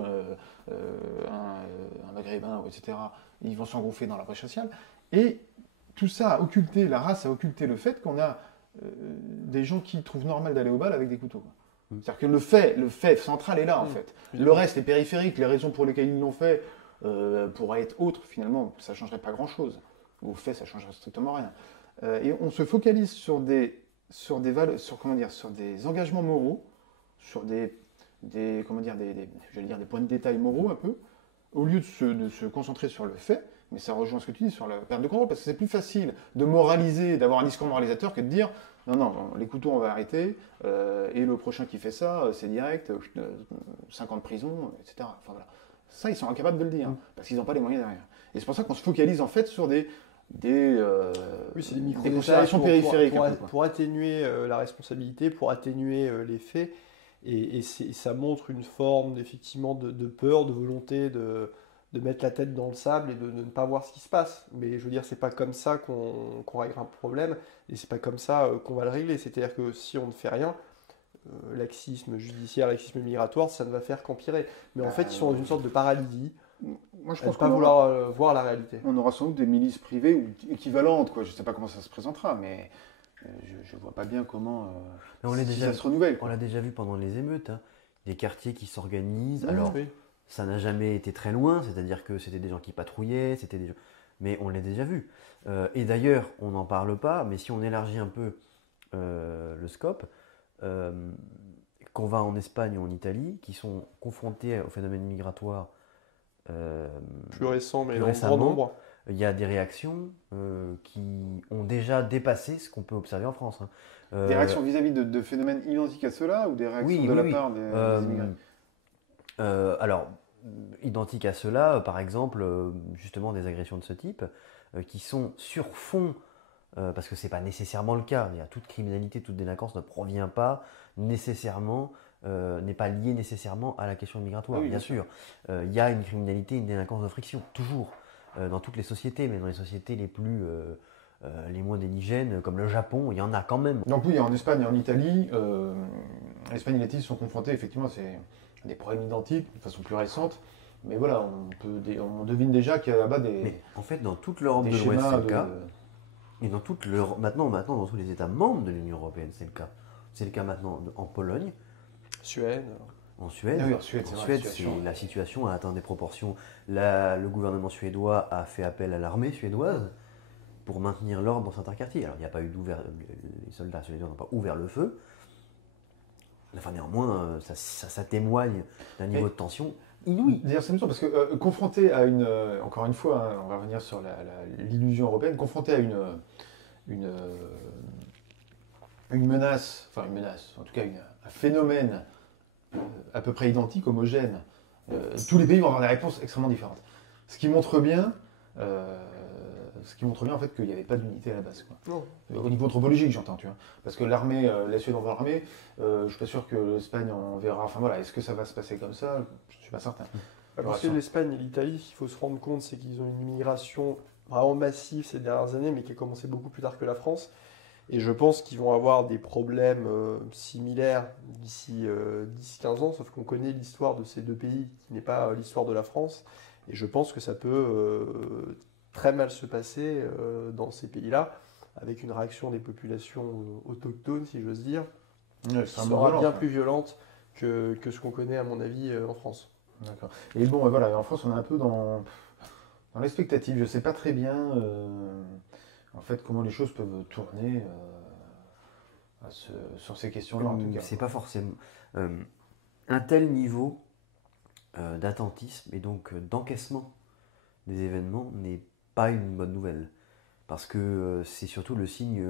un maghrébin, etc., ils vont s'engouffrer dans la brèche raciale. Et tout ça a occulté, la race a occulté le fait qu'on a des gens qui trouvent normal d'aller au bal avec des couteaux, quoi. C'est-à-dire que le fait central est là, en fait. Le reste est périphérique, les raisons pour lesquelles ils l'ont fait pourraient être autres, finalement, ça ne changerait pas grand-chose. Au fait, ça ne changerait strictement rien. Et on se focalise sur des engagements moraux, sur des points de détail moraux un peu, au lieu de se concentrer sur le fait. Mais ça rejoint ce que tu dis sur la perte de contrôle, parce que c'est plus facile de moraliser, d'avoir un discours moralisateur que de dire non, les couteaux on va arrêter, et le prochain qui fait ça, c'est direct, 5 ans de prison, etc. Enfin, voilà. Ça, ils sont incapables de le dire, parce qu'ils n'ont pas les moyens derrière. Et c'est pour ça qu'on se focalise en fait sur des considérations périphériques. Pour atténuer la responsabilité, pour atténuer les faits, et ça montre une forme effectivement de peur, de volonté de mettre la tête dans le sable et de ne pas voir ce qui se passe. Mais je veux dire, c'est pas comme ça qu'on règle un problème, et c'est pas comme ça qu'on va le régler. C'est-à-dire que si on ne fait rien, laxisme judiciaire, laxisme migratoire, ça ne va faire qu'empirer. Mais en fait, ils sont dans une sorte de paralysie. Moi, je à pense ne pas vouloir voir la réalité. On aura sans doute des milices privées ou équivalentes, quoi. Je ne sais pas comment ça se présentera, mais je vois pas bien comment Mais on l'a si déjà, ça se renouvelle. on l'a déjà vu pendant les émeutes, hein. Des quartiers qui s'organisent. Oui, Alors, oui. ça n'a jamais été très loin, c'est-à-dire que c'était des gens qui patrouillaient, c'était des gens... mais on l'a déjà vu. Et d'ailleurs, on n'en parle pas, mais si on élargit un peu le scope, euh, qu'on va en Espagne ou en Italie, qui sont confrontés au phénomène migratoire euh, Plus récent, mais plus en grand récemment, nombre. il y a des réactions qui ont déjà dépassé ce qu'on peut observer en France, hein. Des réactions vis-à-vis de phénomènes identiques à ceux-là ou des réactions de la Oui. part des immigrés? Alors, identique à cela, par exemple, justement des agressions de ce type, qui sont sur fond, parce que ce n'est pas nécessairement le cas, il y a toute criminalité, toute délinquance ne provient pas nécessairement, n'est pas liée nécessairement à la question migratoire. Ah oui, bien bien sûr. sûr, il y a une criminalité, une délinquance de friction, toujours, dans toutes les sociétés, mais dans les sociétés les moins indigènes, comme le Japon, il y en a quand même. Donc oui, en Espagne et en Italie, l'Espagne et l'Italie sont confrontés effectivement à des problèmes identiques de façon plus récente. Mais voilà, on devine déjà qu'il y a là-bas Mais en fait, dans toute l'Europe des de l'Ouest, schémas c'est le cas. Et dans toute maintenant, dans tous les États membres de l'Union européenne, c'est le cas. C'est le cas maintenant en Pologne, Suède. en Suède. Ah oui, en Suède, c'est vrai, La situation a atteint des proportions. Le gouvernement suédois a fait appel à l'armée suédoise pour maintenir l'ordre dans certains quartiers. Alors, il n'y a pas eu les soldats suédois n'ont pas ouvert le feu. Enfin, néanmoins, ça témoigne d'un niveau de tension inouï. D'ailleurs, c'est amusant parce que confronté à encore une fois, hein, on va revenir sur l'illusion européenne, confronté à une, une menace, enfin une menace, en tout cas un phénomène à peu près identique, homogène, tous les pays vont avoir des réponses extrêmement différentes. Ce qui montre bien, en fait qu'il n'y avait pas d'unité à la base, quoi. Non. Au niveau anthropologique, j'entends, tu vois. Parce que l'armée, la Suède envoie l'armée, je suis pas sûr que l'Espagne en verra. Enfin voilà, est-ce que ça va se passer comme ça? Je suis pas certain. Parce que l'Espagne et l'Italie, ce qu'il faut se rendre compte, c'est qu'ils ont une immigration vraiment massive ces dernières années, mais qui a commencé beaucoup plus tard que la France. Et je pense qu'ils vont avoir des problèmes similaires d'ici 10-15 ans, sauf qu'on connaît l'histoire de ces deux pays, qui n'est pas l'histoire de la France. Et je pense que ça peut très mal se passer dans ces pays-là, avec une réaction des populations autochtones, si j'ose dire, Ouais, qui c'est un sera mot violent, bien quoi. plus violente que ce qu'on connaît, à mon avis, en France. D'accord. Et bon, voilà, en France, on est un peu dans l'expectative. Je sais pas très bien, en fait, comment les choses peuvent tourner sur ces questions-là, en tout cas. C'est pas forcément un tel niveau d'attentisme et donc d'encaissement des événements n'est pas une bonne nouvelle. Parce que c'est surtout le signe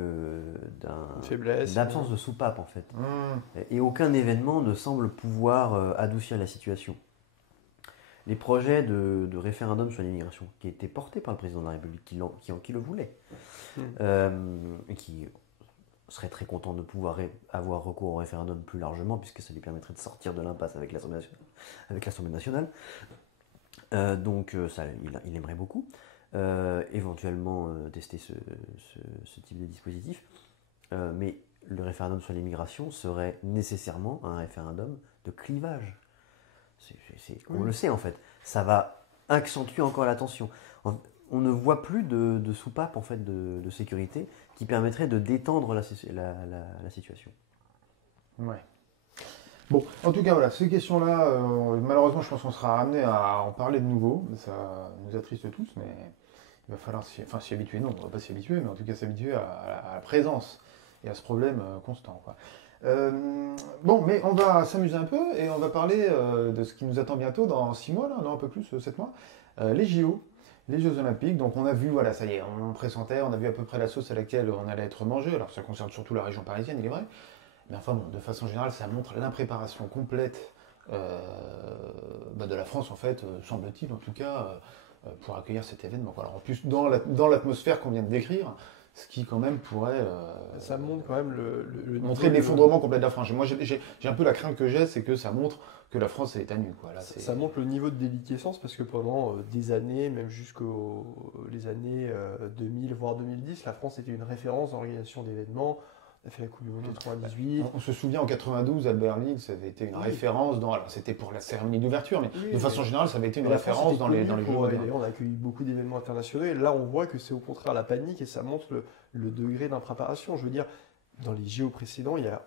Faiblesse. d'absence de soupape en fait. Mmh. Et aucun événement ne semble pouvoir adoucir la situation. Les projets de référendum sur l'immigration qui étaient portés par le président de la République, qui le voulait, et qui serait très content de pouvoir avoir recours au référendum plus largement, puisque ça lui permettrait de sortir de l'impasse avec l'Assemblée nationale. Donc ça, il aimerait beaucoup. Éventuellement tester ce type de dispositif. Mais le référendum sur l'immigration serait nécessairement un référendum de clivage. On le sait en fait. Ça va accentuer encore la tension. On ne voit plus de soupape en fait de sécurité qui permettrait de détendre la situation. Ouais. Bon, en tout cas, voilà, ces questions-là, malheureusement, je pense qu'on sera amené à en parler de nouveau. Ça nous attriste tous, mais il va falloir s'y habituer. Non, on ne va pas s'y habituer, mais en tout cas s'habituer à la présence et à ce problème constant, quoi. Bon, mais on va s'amuser un peu et on va parler de ce qui nous attend bientôt dans 6 mois, là, non, un peu plus, 7 mois, les JO. Les Jeux Olympiques, donc on a vu, voilà, ça y est, on pressentait, on a vu à peu près la sauce à laquelle on allait être mangé. Alors ça concerne surtout la région parisienne, il est vrai. Mais enfin bon, de façon générale, ça montre l'impréparation complète de la France, en fait, semble-t-il en tout cas, pour accueillir cet événement. Alors, en plus, dans l'atmosphère qu'on vient de décrire, ce qui quand même pourrait ça montre quand même le montrer l'effondrement complet de la France. Moi, j'ai un peu la crainte que j'ai, c'est que ça montre que la France est à nu, quoi. Là, ça montre le niveau de déliquescence parce que pendant des années, même jusqu'aux les années 2000 voire 2010, la France était une référence dans l'organisation d'événements, On a fait la Coupe du Monde 98. On se souvient en 92 à Berlin, ça avait été une référence dans. Alors c'était pour la cérémonie d'ouverture, mais de façon générale, ça avait été une référence dans les Jeux modernes. On a accueilli beaucoup d'événements internationaux et là on voit que c'est au contraire la panique et ça montre le degré d'impréparation. Je veux dire, dans les JO précédents, il n'y a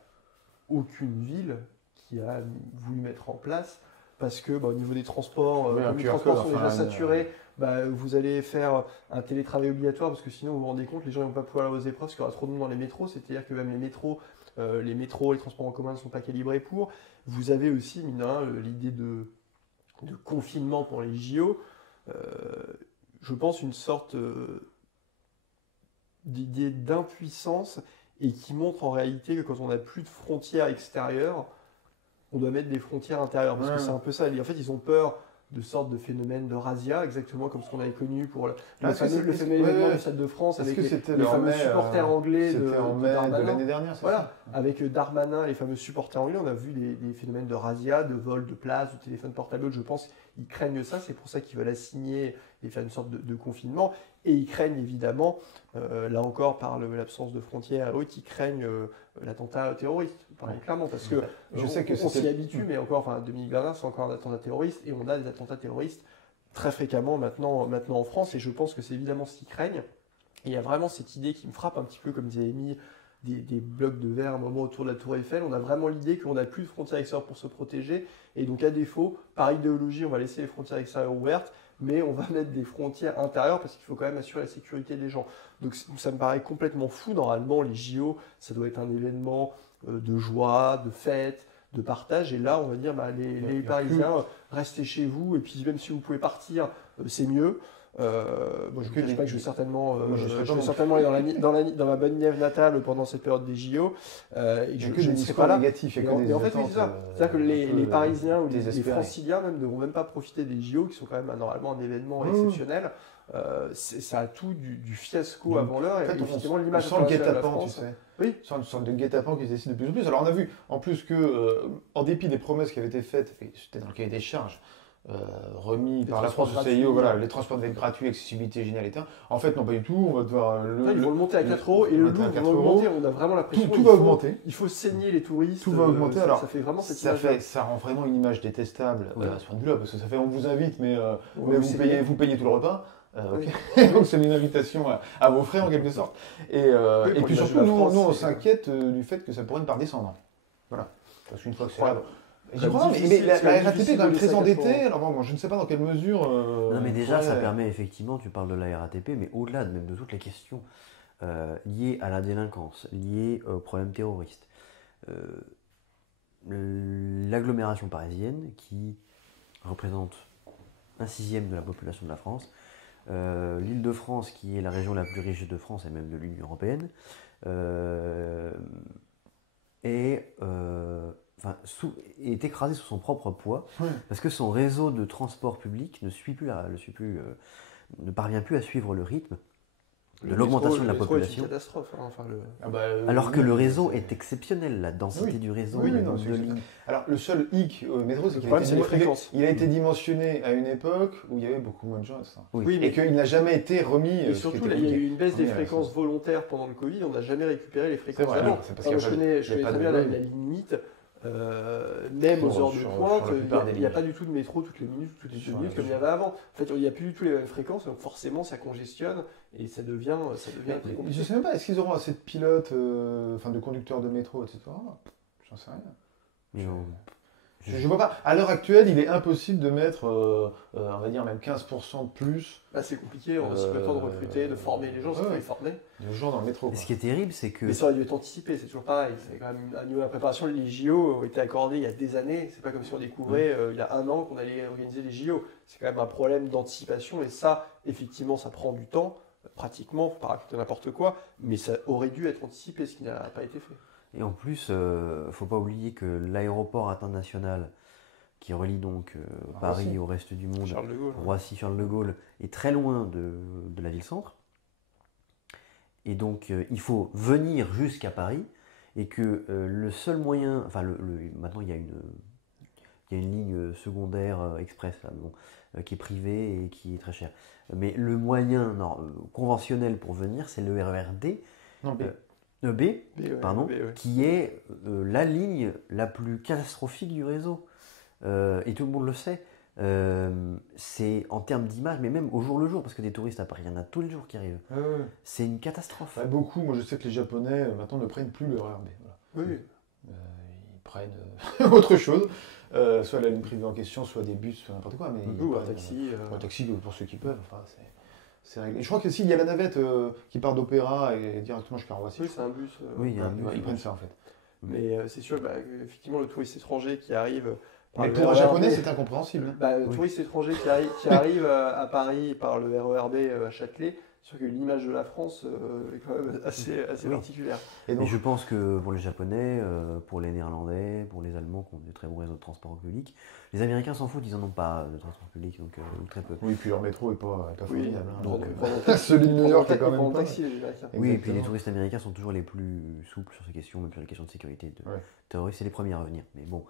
aucune ville qui a voulu mettre en place parce que au niveau des transports, comme les transports sont déjà saturés, vous allez faire un télétravail obligatoire parce que sinon vous vous rendez compte, les gens ne vont pas pouvoir aller aux épreuves parce qu'il y aura trop de monde dans les métros, c'est-à-dire que même les transports en commun ne sont pas calibrés pour. Vous avez aussi, mine de rien, l'idée de confinement pour les JO, je pense une sorte d'idée d'impuissance et qui montre en réalité que quand on n'a plus de frontières extérieures, on doit mettre des frontières intérieures, parce que c'est un peu ça. En fait, ils ont peur de sortes de phénomènes de razzia, exactement comme ce qu'on avait connu pour le fameux événement du Stade de France avec les fameux supporters anglais de l'année dernière, c'est ça. Avec Darmanin, les fameux supporters anglais, on a vu des phénomènes de razzia, de vol de place, de téléphone portable. Je pense qu'ils craignent ça, c'est pour ça qu'ils veulent assigner et faire une sorte de confinement. Et ils craignent évidemment, là encore par l'absence de frontières et autres, ils craignent l'attentat terroriste, clairement, parce que je sais que on s'y habitue, mais encore, Dominique Bernard, c'est encore un attentat terroriste, et on a des attentats terroristes très fréquemment maintenant en France, et je pense que c'est évidemment ce qu'ils craignent. Et il y a vraiment cette idée qui me frappe un petit peu, comme ils avaient mis des blocs de verre à un moment autour de la Tour Eiffel, on a vraiment l'idée qu'on n'a plus de frontières extérieures pour se protéger, et donc à défaut, par idéologie, on va laisser les frontières extérieures ouvertes, mais on va mettre des frontières intérieures parce qu'il faut quand même assurer la sécurité des gens. Donc ça me paraît complètement fou. Normalement, les JO, ça doit être un événement de joie, de fête, de partage. Et là, on va dire, les Parisiens, restez chez vous. Et puis même si vous pouvez partir, c'est mieux. Je ne cache pas que je vais certainement aller dans ma bonne Nièvre natale pendant cette période des JO. Et je ne serai pas là. Négatif, mais en fait, oui, c'est ça. C'est-à-dire que les Parisiens ou les Franciliens même ne vont même pas profiter des JO, qui sont quand même normalement un événement exceptionnel. Ça a tout du fiasco avant l'heure. En fait, effectivement, l'image de le guet-apens, tu sais. Oui. C'est une sorte de guet-apens qui se décide de plus en plus. Alors on a vu, en plus que, en dépit des promesses qui avaient été faites, c'était dans le cahier des charges, remis par la France au CIO, les transports devaient être gratuits, accessibilité générale, etc. En fait, non, pas du tout. On va devoir ils vont le monter à 4 euros et le Louvre va augmenter. On a vraiment l'impression tout va augmenter. Il faut saigner les touristes. Tout va augmenter. Alors, ça fait vraiment cette image. Ça rend vraiment une image détestable à ce point de vue-là, parce que ça fait on vous invite, mais vous payez tout le repas. Donc c'est une invitation à vos frais en quelque sorte. Et puis surtout, nous on s'inquiète du fait que ça pourrait ne pas descendre. Voilà. Parce qu'une fois que c'est là. Mais la RATP est quand même très endettée, alors bon, je ne sais pas dans quelle mesure. Non, mais déjà, ça permet effectivement, tu parles de la RATP, mais au-delà même de toutes les questions liées à la délinquance, liées aux problèmes terroristes, l'agglomération parisienne, qui représente 1/6 de la population de la France, l'Île-de-France, qui est la région la plus riche de France et même de l'Union européenne, est écrasé sous son propre poids, parce que son réseau de transport public ne parvient plus à suivre le rythme de l'augmentation de la population. C'est une catastrophe. Alors que le réseau est exceptionnel, la densité du réseau. Alors le seul hic au métro, c'est qu'il a été dimensionné à une époque où il y avait beaucoup moins de gens, et qu'il n'a jamais été remis. Et surtout, il y a eu une baisse des fréquences volontaires pendant le Covid, on n'a jamais récupéré les fréquences d'avant. Je connais très bien la limite. Même aux heures de pointe, il n'y a pas du tout de métro toutes les minutes, toutes les 2 minutes comme il y avait avant. En fait, il n'y a plus du tout les mêmes fréquences, donc forcément ça congestionne et ça devient très compliqué. Je ne sais même pas, est-ce qu'ils auront assez de pilotes, de conducteurs de métro, etc. J'en sais rien. Je ne vois pas. À l'heure actuelle, il est impossible de mettre, on va dire même 15% de plus. C'est compliqué, on a aussi le temps de recruter, de former les gens, c'est les former. Les gens dans le métro. Et ce qui est terrible, c'est que. Mais ça aurait dû être anticipé, c'est toujours pareil. C'est quand même un niveau de préparation. Les JO ont été accordés il y a des années. C'est pas comme si on découvrait il y a 1 an qu'on allait organiser les JO. C'est quand même un problème d'anticipation et ça, effectivement, ça prend du temps. Pratiquement, faut pas raconter n'importe quoi, mais ça aurait dû être anticipé, ce qui n'a pas été fait. Et en plus, faut pas oublier que l'aéroport international qui relie donc Paris au reste du monde, Roissy-Charles de Gaulle, est très loin de la ville-centre. Et donc, il faut venir jusqu'à Paris et que le seul moyen... maintenant, il y a une ligne secondaire express là, qui est privée et qui est très chère. Mais le moyen conventionnel pour venir, c'est le RER D. Non, pardon, B, ouais. qui est la ligne la plus catastrophique du réseau. Et tout le monde le sait. C'est en termes d'image, mais même au jour le jour, parce que des touristes à Paris, il y en a tous les jours qui arrivent. C'est une catastrophe. Bah, beaucoup, moi je sais que les Japonais maintenant ne prennent plus le RER B. Voilà. Oui. Ils prennent autre chose, soit la ligne privée en question, soit des bus, soit n'importe quoi. Mais ils Ou un prennent, taxi. un taxi pour ceux qui peuvent. Enfin, c'est réglé. Je crois que s'il y a la navette qui part d'Opéra et directement jusqu'à Roissy, Oui, c'est un bus. Oui, il y a un bus. ils prennent ça en fait. Mais c'est sûr, effectivement, le touriste étranger qui arrive. Par Mais le pour un RER B, japonais, c'est incompréhensible. Hein. Le Oui. touriste étranger qui arrive à Paris par le RER B à Châtelet, c'est sûr que l'image de la France est quand même assez Oui. particulière. Et Et donc, je pense que pour les Japonais, pour les Néerlandais, pour les Allemands qui ont des très bons réseaux de transport public, les Américains s'en foutent, ils n'en ont pas de transport public, donc ou très peu. oui, puis leur métro n'est pas Oui, formidable. Hein, donc, donc, celui de New York est quand même en pas. taxi, les Américains. Oui, et puis les Exactement. touristes américains sont toujours les plus souples sur ces questions, même sur les questions de sécurité. De Ouais. terroristes, c'est les premiers à venir. Mais bon,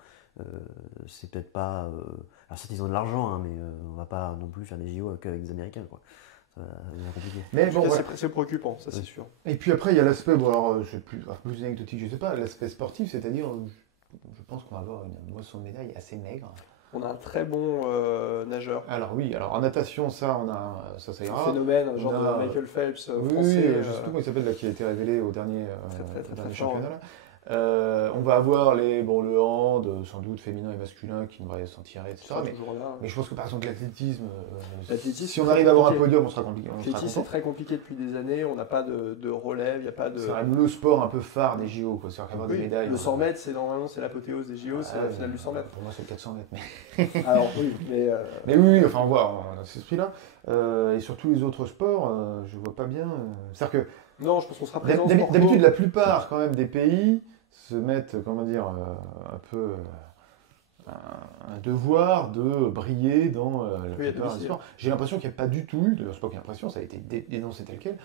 c'est peut-être pas. Alors certes, ils ont de l'argent, hein, mais on va pas non plus faire des JO qu'avec des Américains, quoi. Ça va devenir compliqué. Mais En tout bon, cas, voilà. c'est préoccupant, ça c'est sûr. Et puis après, il y a l'aspect, bon, alors, c'est plus anecdotique, je sais pas, l'aspect sportif, c'est-à-dire, je pense qu'on va avoir une moisson de médailles assez maigre. On a un très bon nageur. Alors oui, alors en natation, ça C'est un ira. phénomène, un genre On a- de Michael Phelps Oui, français. je sais plus comment il s'appelle, là, qui a été révélé au dernier, Très au dernier fort. championnat. Là. On va avoir le hand, sans doute féminin et masculin, qui devrait s'en tirer, etc. sera Mais, toujours là. mais je pense que par exemple l'athlétisme, L'athlétisme, si on c'est arrive à avoir un compliqué. podium, on sera compliqué. On sera L'athlétisme, c'est content. très compliqué depuis des années. On n'a pas de relève, il n'y a pas de. C'est le sport un peu phare des JO, quoi. C'est-à-dire qu'avoir Oui, des médailles. le 100 mètres, c'est normalement c'est l'apothéose des JO, c'est la finale du 100 mètres. Pour moi, c'est le 400 mètres. Mais, Alors oui, mais mais oui, enfin, on a cet esprit-là. Et sur tous les autres sports, je vois pas bien. C'est-à-dire que non, je pense qu'on sera présent. d'habitude, la plupart quand même des pays se mettent, comment dire, un peu un devoir de briller dans la Oui, à plupart des domicile. sports. J'ai l'impression qu'il n'y a pas du tout, d'ailleurs c'est pas qu'une impression, ça a été dénoncé tel quel,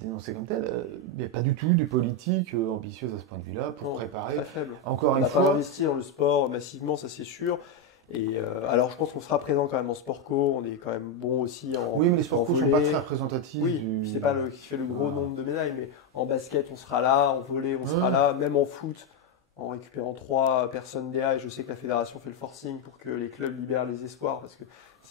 dénoncé comme tel, il n'y a pas du tout de politique ambitieuse à ce point de vue-là pour Non, préparer. très faible. Encore On une n'a pas fois, investi dans le sport massivement, ça c'est sûr. Et alors je pense qu'on sera présent quand même en sport co, on est quand même bon aussi en. oui, mais les sports en co ne sont volley. pas très représentatifs. Oui, du... c'est pas le qui fait le gros Ah. nombre de médailles, mais en basket on sera là, en volley on sera là, même en foot, en récupérant 3 personnes DA. Et je sais que la fédération fait le forcing pour que les clubs libèrent les espoirs parce que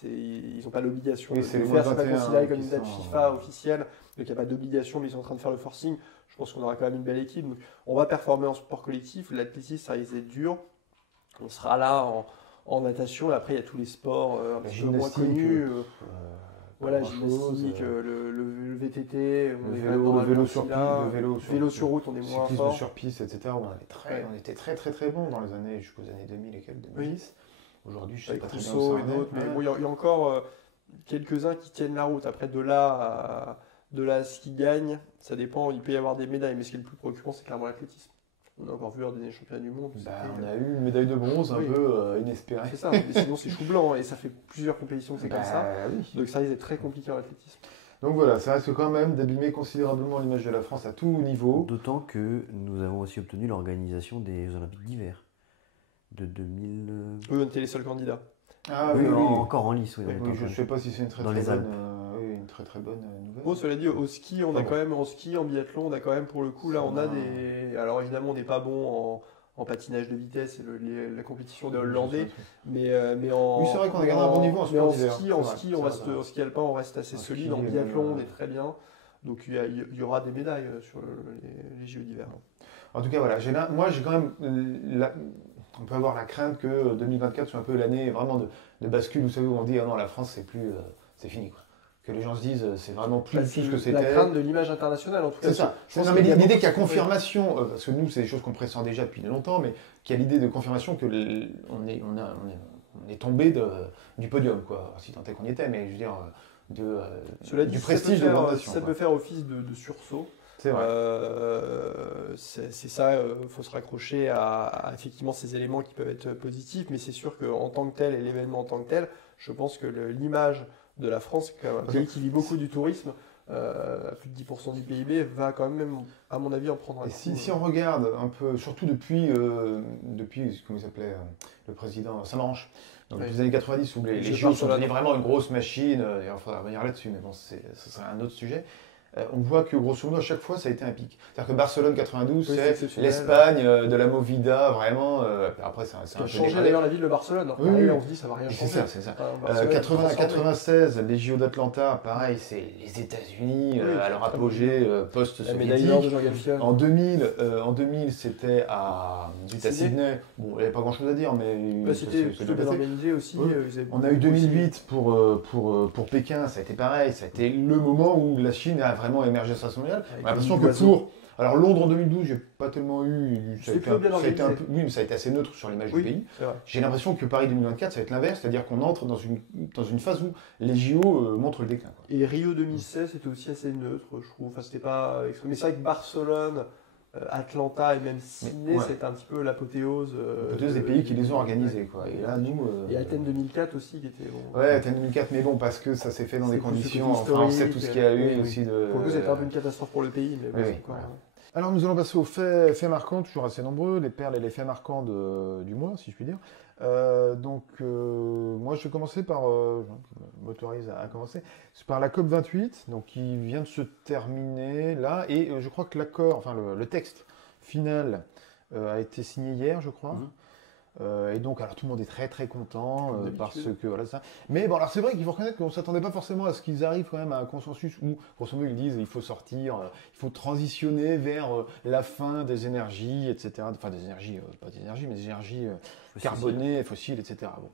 ils n'ont pas l'obligation Oui, de c'est le les faire, moins c'est pas 21 considéré comme qui une date sont, FIFA officielle, donc il n'y a pas d'obligation, mais ils sont en train de faire le forcing. Je pense qu'on aura quand même une belle équipe. Donc, on va performer en sport collectif, l'athlétisme ça risque d'être dur. On sera là en natation, et après il y a tous les sports un La petit peu moins gymnastique, connus. Voilà, Gymnastique, le VTT, on est le quand même normalement vélo aussi sur piste, là. le Vélo sur route, on est moins cyclisme fort. sur piste, etc. Où on était très très très bon dans les années jusqu'aux années 2000 et quelques 2010. Aujourd'hui, je sais Avec pas très bien où Rousseau ça et en est. d'autres, mais Ouais. bon, il y a encore quelques-uns qui tiennent la route. Après, de là à ce qui gagne, ça dépend. Il peut y avoir des médailles, mais ce qui est le plus préoccupant, c'est clairement l'athlétisme. On a encore vu lors des championnats du monde. Bah, on a eu une médaille de bronze un Oui. peu inespérée. C'est ça, mais sinon c'est chou blanc et ça fait plusieurs compétitions que c'est Bah, comme ça. oui. Donc ça risque d'être très compliqué en athlétisme. Donc voilà, ça risque quand même d'abîmer considérablement l'image de la France à tout niveau. D'autant que nous avons aussi obtenu l'organisation des Olympiques d'hiver de 2000. Eux, on était les seuls candidats. Ah oui, oui, oui. encore en lice, oui. Oui, on est oui, encore je en ne lice. sais pas si c'est une très Dans très les bonne, Alpes. une très très bonne nouvelle. Bon, cela dit, au ski, on a Pardon. quand même, en ski, en biathlon, on a quand même pour le coup, là, on a des. Alors évidemment, on n'est pas bon en patinage de vitesse et la compétition des Hollandais, mais en. Oui, c'est vrai qu'on a gardé un bon niveau en mais sport en d'hiver. ski, C'est en vrai, ski, c'est on vrai, reste, c'est vrai. en ski alpin, on reste assez En solide. ski, En même, biathlon, on est très bien. Donc il y aura des médailles sur les JO d'hiver. En tout cas, voilà, moi j'ai quand même. On peut avoir la crainte que 2024 soit un peu l'année vraiment de bascule, vous savez, où on dit ah non, la France c'est plus. C'est fini quoi. Que les gens se disent c'est vraiment plus Bah, tout ce que la c'était. crainte de l'image internationale, en tout cas. C'est ça. Je pense Non, mais qu'il y a l'idée beaucoup qu'il y a de- confirmation, parce que nous c'est des choses qu'on pressent déjà depuis longtemps, mais qu'il y a l'idée de confirmation que on est tombé du podium quoi. Si tant est qu'on y était, mais je veux dire Cela dit, du si ça peut prestige de faire- l'augmentation. si ça peut faire office de sursaut. C'est vrai. C'est ça, il faut se raccrocher à effectivement ces éléments qui peuvent être positifs, mais c'est sûr qu'en tant que tel et l'événement en tant que tel, je pense que l'image de la France, qui est quand même un pays qui vit beaucoup du tourisme, à plus de 10% du PIB, va quand même, à mon avis, en prendre un Et coup. si on regarde un peu, surtout depuis comment il s'appelait, le président Samaranch, donc Oui. depuis les années 90 où les Je JO pense sont que là, devenus non. vraiment une grosse machine, et il faudra revenir là-dessus, mais bon, ce serait un autre sujet. on voit que grosso modo à chaque fois ça a été un pic. C'est-à-dire que Barcelone 92, Oui, c'est c'est exceptionnel. l'Espagne de la Movida, vraiment. Après, c'est un Qui peu a changé dégradé. d'ailleurs la ville de Barcelone. Alors, Oui, pareil, oui. on se dit ça va rien Et changer. c'est ça, c'est ça. Barcelone, 96, les JO d'Atlanta, pareil, c'est les États-Unis Oui, à leur très apogée la post-soviétique. médaille d'or de Jean Galfion. En 2000, c'était à Sydney. Bon, il n'y avait pas grand-chose à dire, mais C'était c'est plutôt bien passé. organisé aussi. Oui. Ils avaient On a eu beaucoup aussi. 2008 pour Pékin, ça a été pareil. Ça a été le moment où la Chine a vraiment émergé sa mondiale. On a l'impression que l'oiseau. Alors Londres en 2012, j'ai pas tellement eu. Ça a C'était été plutôt bien ça a été un organisé. peu- oui, mais ça a été assez neutre sur l'image Oui, du pays. c'est vrai. J'ai l'impression que Paris 2024, ça va être l'inverse, c'est-à-dire qu'on entre dans une phase où les JO montrent le déclin. Quoi. Et Rio 2016, c'était aussi assez neutre, je trouve. Enfin, c'était pas. Mais c'est vrai que Barcelone, Atlanta et même Sydney, ouais. c'était un petit peu l'apothéose. Peut-être des pays qui les ont organisés. Quoi. Et là, nous. Et Athènes 2004 aussi, qui était. Bon, Ouais, Athènes 2004, mais bon, parce que ça s'est fait dans C'est des plus conditions. ce côté Enfin, on sait tout ce qu'il y a eu historique, aussi de. Pour le coup, c'était un peu une catastrophe pour le pays, mais bon, Oui, c'est oui, encore. voilà. Alors nous allons passer aux faits marquants, toujours assez nombreux, les perles et les faits marquants du mois, si je puis dire. Moi je vais commencer par, je m'autorise à commencer, c'est par la COP28, donc qui vient de se terminer là, et je crois que l'accord, enfin le texte final a été signé hier, je crois. Et donc, alors tout le monde est très très content Comme d'habitude. parce que voilà ça. Mais bon, alors c'est vrai qu'il faut reconnaître qu'on ne s'attendait pas forcément à ce qu'ils arrivent quand même à un consensus où, grosso modo, ils disent il faut sortir, il faut transitionner vers la fin des énergies, etc. Enfin, des énergies, pas des énergies, mais des énergies carbonées, fossiles, etc. Bon.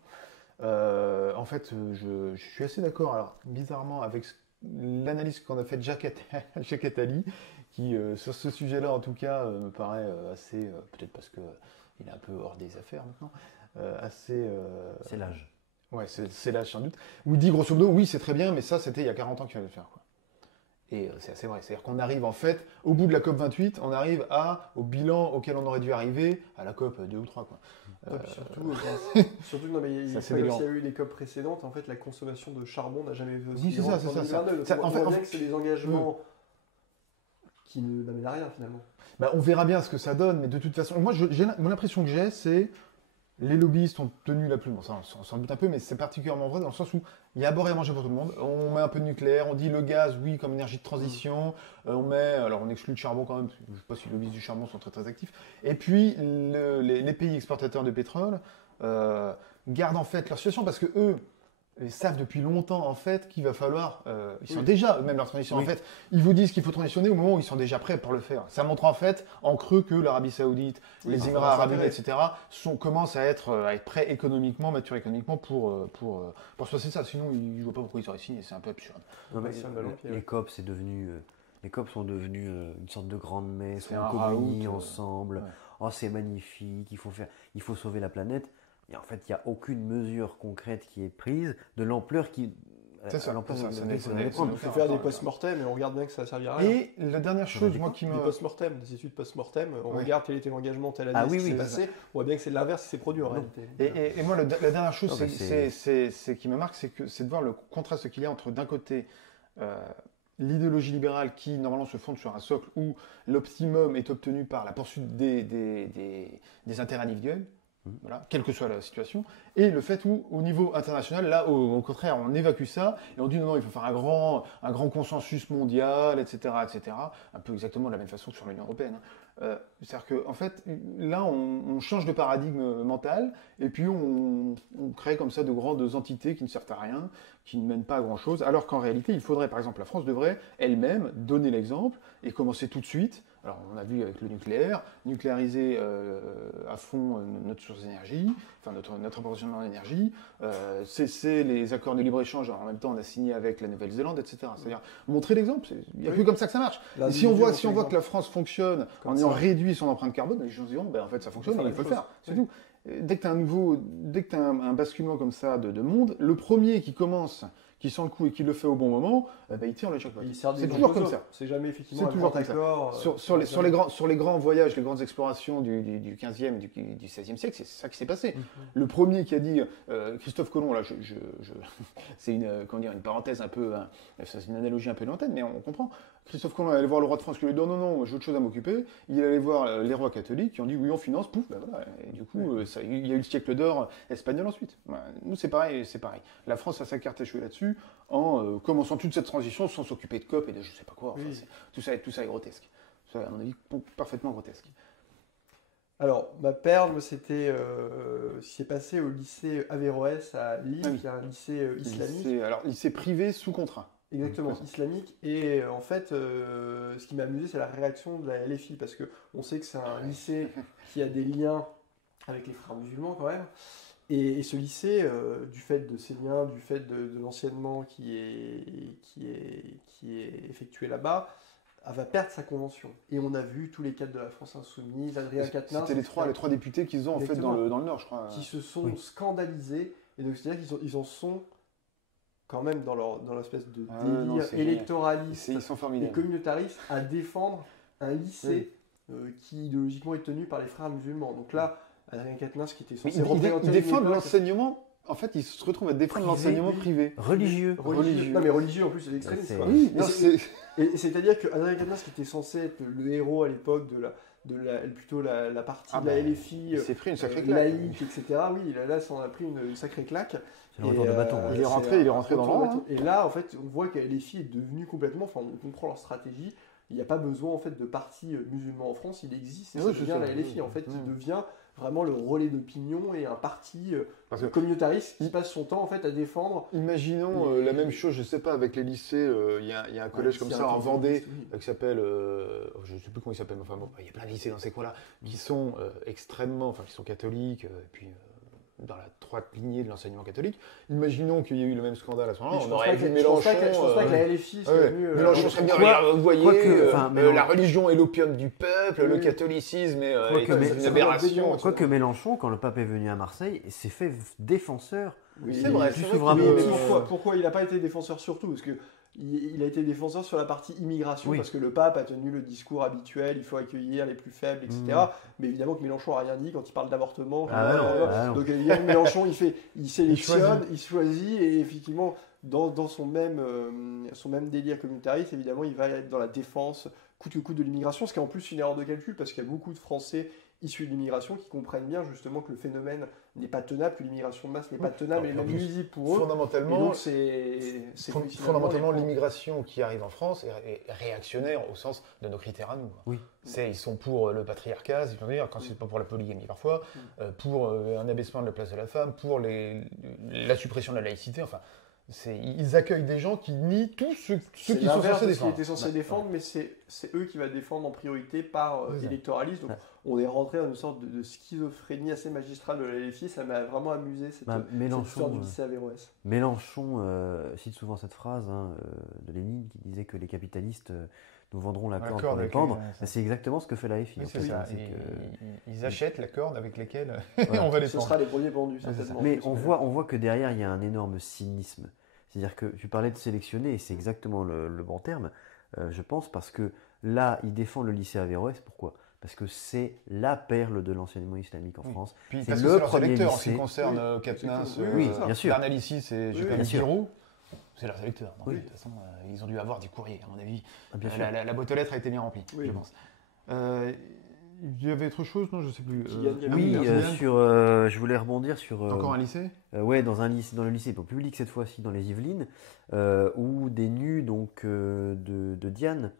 En fait, je suis assez d'accord, alors bizarrement, avec l'analyse qu'on a faite Jacques Attali, qui, sur ce sujet-là, en tout cas, me paraît assez, peut-être parce que il est un peu hors des affaires maintenant, assez... C'est l'âge. Ouais, c'est l'âge sans doute. Où il dit grosso modo, oui, c'est très bien, mais ça, c'était il y a 40 ans qu'il fallait le faire. Quoi. Et c'est assez vrai. C'est-à-dire qu'on arrive en fait, au bout de la COP28, on arrive au bilan auquel on aurait dû arriver à la COP 2 ou 3. Quoi. Ouais, puis surtout, non, mais il Ça, y c'est a délirant. eu les COP précédentes, en fait, la consommation de charbon n'a jamais vu aussi Oui, c'est ça, grande c'est qu'en ça, 2022. ça. Donc, En on fait, voit bien que c'est des engagements qui n'amènent à rien, finalement. Bah, on verra bien ce que ça donne, mais de toute façon, moi, mon impression que j'ai, c'est les lobbyistes ont tenu la plume. Bon, ça, on s'en doute un peu, mais c'est particulièrement vrai dans le sens où il y a à boire et à manger pour tout le monde. On met un peu de nucléaire, on dit le gaz, oui, comme énergie de transition. Alors on exclut le charbon quand même, parce que je ne sais pas si les lobbyistes du charbon sont très très actifs. Et puis, les pays exportateurs de pétrole gardent en fait leur situation parce que eux, ils savent depuis longtemps en fait qu'il va falloir. Ils sont déjà eux-mêmes leur transition. Oui. En fait, ils vous disent qu'il faut transitionner au moment où ils sont déjà prêts pour le faire. Ça montre en fait en creux que l'Arabie Saoudite, Oui, les ça Émirats Arabes Unis, s'intéresse. etc. commencent à être prêts économiquement, matures économiquement pour se passer ça. Sinon, ils ne voient pas pourquoi ils auraient signé. C'est un peu absurde. Non, mais Ouais, c'est un ballon pied, les ouais. COP, c'est devenu. Les COP sont devenus une sorte de grande messe, C'est où un on communie raout, ensemble. ouais. Oh, c'est magnifique, il faut sauver la planète. Et en fait, il n'y a aucune mesure concrète qui est prise de l'ampleur qui. C'est ça, l'ampleur c'est ça, de ça laquelle n'est- faudrait ça prendre. n'est- Il faut faire des post-mortem et on regarde bien que ça servira à rien. Et la dernière chose, moi, qui Des me. post-mortem, des études post-mortem, on Oui. regarde quel était l'engagement, telle année, Ah ce oui, qui oui, s'est c'est passé. On voit bien que c'est l'inverse qui s'est produit en Non. réalité. Et moi, la dernière chose Non, mais c'est qui me marque, c'est de voir le contraste qu'il y a entre, d'un côté, l'idéologie libérale qui, normalement, se fonde sur un socle où l'optimum est obtenu par la poursuite des intérêts individuels, voilà, quelle que soit la situation, et le fait où, au niveau international, là, au contraire, on évacue ça, et on dit non, il faut faire un grand consensus mondial, etc., etc., un peu exactement de la même façon que sur l'Union européenne. C'est-à-dire qu'en fait, là, on change de paradigme mental, et puis on crée comme ça de grandes entités qui ne servent à rien, qui ne mènent pas à grand-chose, alors qu'en réalité, il faudrait, par exemple, la France devrait elle-même donner l'exemple, et commencer tout de suite. Alors, on a vu avec le nucléaire, nucléariser à fond notre source d'énergie, enfin notre approvisionnement d'énergie, cesser les accords de libre-échange, en même temps on a signé avec la Nouvelle-Zélande, etc. C'est-à-dire montrer l'exemple, il n'y a Oui. que comme ça que ça marche. Là, Et si on voit exemple. que la France fonctionne Comme en ayant ça. réduit son empreinte carbone, les gens diront, ben, en fait ça fonctionne, faire il la faut le même faire, chose. c'est Oui. tout. Dès que tu as un basculement comme ça de monde, le premier qui commence, qui sent le coup et qui le fait au bon moment, il tire le jackpot. Il sert des C'est toujours comme choses. ça. C'est jamais effectivement C'est un toujours grand comme ça. accord. Sur les grands voyages, les grandes explorations du 15e et du 16e siècle, c'est ça qui s'est passé. Le premier qui a dit, Christophe Colomb, là, c'est une parenthèse un peu, c'est une analogie un peu lointaine, mais on comprend. Christophe Colomb allait voir le roi de France qui lui dit non, j'ai autre chose à m'occuper. Il allait voir les rois catholiques qui ont dit oui, on finance, pouf, ben voilà. Et du coup, il y a eu le siècle d'or espagnol ensuite. Ben, nous, c'est pareil. La France a sa carte échouée là-dessus. dessus en commençant toute cette transition sans s'occuper de COP et de je sais pas quoi. Enfin, Oui. tout ça est grotesque. Ça, à mon avis, parfaitement grotesque. Alors, ma perle, c'était ce qui s'est passé au lycée Averroès à Lille, Ah oui. qui est un lycée islamique. Lycée privé sous contrat. Exactement, C'est ça. islamique. Et en fait, ce qui m'a amusé, c'est la réaction de la LFI, parce qu'on sait que c'est un lycée qui a des liens avec les frères musulmans quand même. Et ce lycée, du fait de ses liens, du fait de l'enseignement qui est effectué là-bas, va perdre sa convention. Et on a vu tous les cadres de la France Insoumise, Adrien Quatennens, C'était les trois députés qu'ils ont en fait Exactement. dans le Nord, je crois. qui se sont Oui. scandalisés. Et donc, c'est-à-dire qu'ils en sont quand même dans l'espèce de Ah ouais, non, délire c'est génial. électoraliste Ils sont et formidables. communautariste à défendre un lycée qui idéologiquement est tenu par les frères musulmans. Donc là, Adrien Quatennens qui était Mais censé représenter ils défendent une époque- l'enseignement. En fait, ils se retrouvent à défendre Privé, l'enseignement oui. privé. Religieux. religieux. Non mais religieux en plus, c'est l'extrémisme. C'est- quoi. Oui, Et non, c'est- c'est. Et c'est-à-dire que Adrien Quatennens qui était censé être le héros à l'époque plutôt la partie Ah de la bah, LFI, Il s'est pris une sacrée claque. laïque, etc. Oui, là, ça en a pris une sacrée claque. C'est le retour de bâton. il est rentré dans retour le de rang, bâton. Et là, en fait, on voit que LFI est devenu complètement, enfin, on comprend leur stratégie. Il n'y a pas besoin en fait de parti musulman en France, il existe et Oui, ça c'est devient ça. la LFI en fait, Oui. qui devient vraiment le relais d'opinion et un parti Parce que- communautariste qui passe son temps en fait à défendre. Imaginons la même chose, je sais pas, avec les lycées. Il y a un collège comme C'est ça un en Vendée oui. qui s'appelle, je sais plus comment il s'appelle, mais enfin bon, il y a plein de lycées dans ces coins-là qui sont qui sont catholiques, et puis dans la droite lignée de l'enseignement catholique. Imaginons qu'il y ait eu le même scandale à ce moment-là, Je on pense aurait pas vu que- Mélenchon. je pense pas que la LFI serait Ouais, venue. Mélenchon serait bien, Quoi- regarde, vous voyez, quoique, enfin, Mélenchon- la religion est l'opium du peuple, le Oui. catholicisme est Quoique, mais- une ça aberration. va Quoique Mélenchon, quand le pape est venu à Marseille, s'est fait défenseur. Oui, C'est vrai, du c'est vrai souverain que- Oui, mais pontife. pourquoi il n'a pas été défenseur surtout? Parce que il a été défenseur sur la partie immigration, Oui. parce que le pape a tenu le discours habituel, il faut accueillir les plus faibles, etc. Mais évidemment que Mélenchon n'a rien dit quand il parle d'avortement. Ah non, ah non. Donc évidemment, Mélenchon, il sélectionne, choisit. il choisit, et effectivement, dans son même délire communautariste, évidemment, il va être dans la défense coûte que coûte de l'immigration, ce qui est en plus une erreur de calcul, parce qu'il y a beaucoup de Français issus de l'immigration qui comprennent bien justement que le phénomène n'est pas tenable, que l'immigration de masse n'est pas tenable et En même plus, nuisible pour eux. Et Fondamentalement, donc c'est fondamentalement, les- l'immigration qui arrive en France est réactionnaire au sens de nos critères à nous. Oui. Ils sont pour le patriarcat, si je veux dire, quand c'est pas pour la polygamie parfois, pour un abaissement de la place de la femme, pour la suppression de la laïcité. Enfin, ils accueillent des gens qui nient tous ceux C'est qui sont l'inverse censés de ce qu'il défendre. était censé Ouais. défendre, mais c'est eux qui va défendre en priorité par C'est ça. électoralisme. Donc Ouais. on est rentré dans une sorte de schizophrénie assez magistrale de la LFI. Ça m'a vraiment amusé cette, Bah, cette histoire du lycée Averroès. Mélenchon cite souvent cette phrase de Lénine qui disait que les capitalistes nous vendront la La corde corde pour les avec pendre. les- Bah, c'est exactement ce que fait la FI. Oui, en c'est fait. ça. C'est que- Ils achètent la corde avec lesquelles Voilà. on va les Ce prendre. sera les premiers pendus, c'est ça. certainement. Mais on voit que derrière, il y a un énorme cynisme. C'est-à-dire que tu parlais de sélectionner, et c'est exactement le bon terme, je pense, parce que là, il défend le lycée Averroès. Pourquoi? Parce que c'est la perle de l'enseignement islamique en Oui. France. Puis C'est parce le que c'est leurs premier électeurs en ce qui lycée. concerne Oui. Quatennens, Oui, bien sûr. Bernalicis et Oui, Juppé bien sûr. Giroud. C'est leurs électeurs. Donc, Oui. de toute façon, ils ont dû avoir des courriers, à mon avis. Ah, bien sûr. La boîte aux lettres a été bien remplie, Oui. je pense. Il y avait autre chose, non? Je sais plus. Kylian, il y avait Oui, Kylian. je voulais rebondir sur. Encore un lycée? Ouais, dans le lycée, pas public cette fois-ci, dans les Yvelines, où des nus donc de Diane.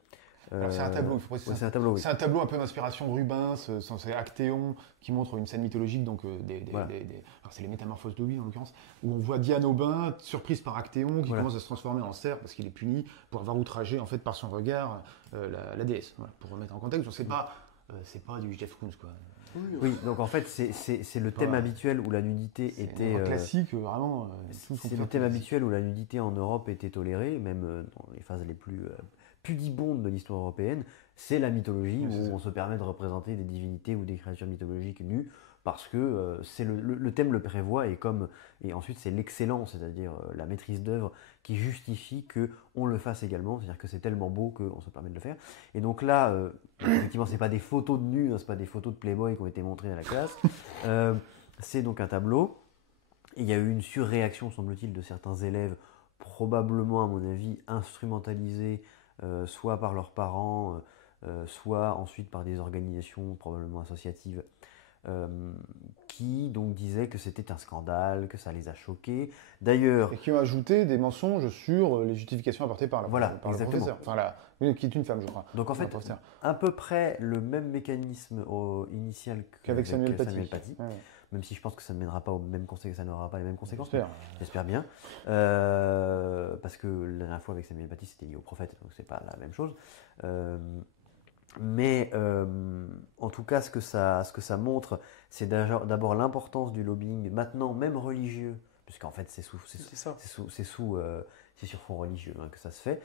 Alors, c'est un tableau, il faut préciser. Ouais, c'est un tableau, oui. C'est un tableau un peu d'inspiration Rubens, censé Actéon, qui montre une scène mythologique, donc Voilà. alors c'est les métamorphoses d'Ovid en l'occurrence, où on voit Diane au bain, surprise par Actéon, qui Voilà. commence à se transformer en cerf parce qu'il est puni pour avoir outragé en fait par son regard la déesse. Voilà, pour remettre en contexte, donc c'est pas du Jeff Koons quoi. Oui, donc en fait, c'est le thème Ouais. habituel où la nudité C'est était. un classique, vraiment. tout ce qu'on C'est peut le thème faire. habituel où la nudité en Europe était tolérée, même dans les phases les plus pudibondes de l'histoire européenne. C'est la mythologie Oui, c'est où ça. on se permet de représenter des divinités ou des créatures mythologiques nues parce que c'est le thème le prévoit et ensuite c'est l'excellence, c'est-à-dire la maîtrise d'œuvre qui justifie que on le fasse également, c'est-à-dire que c'est tellement beau qu'on se permet de le faire. Et donc là, effectivement, c'est pas des photos de nus, hein, c'est pas des photos de Playboy qui ont été montrées à la classe. C'est donc un tableau. Et il y a eu une surréaction, semble-t-il, de certains élèves, probablement à mon avis instrumentalisés, soit par leurs parents, soit ensuite par des organisations probablement associatives qui donc disaient que c'était un scandale, que ça les a choqués. D'ailleurs, Et qui ont ajouté des mensonges sur les justifications apportées par, Voilà, par le exactement. professeur. Enfin, oui, qui est une femme, je crois. donc en fait, professeur. à peu près le même mécanisme initial Qu'avec Samuel Paty. Paty, Ouais, même si je pense que ça ne mènera pas aux mêmes conséquences, ça n'aura pas les mêmes conséquences. j'espère. J'espère bien. Parce que la dernière fois avec Samuel Paty, c'était lié au prophète, donc c'est pas la même chose. Mais en tout cas, ce que ça montre, c'est d'abord l'importance du lobbying, maintenant même religieux, puisqu'en fait c'est sur fond religieux hein, que ça se fait,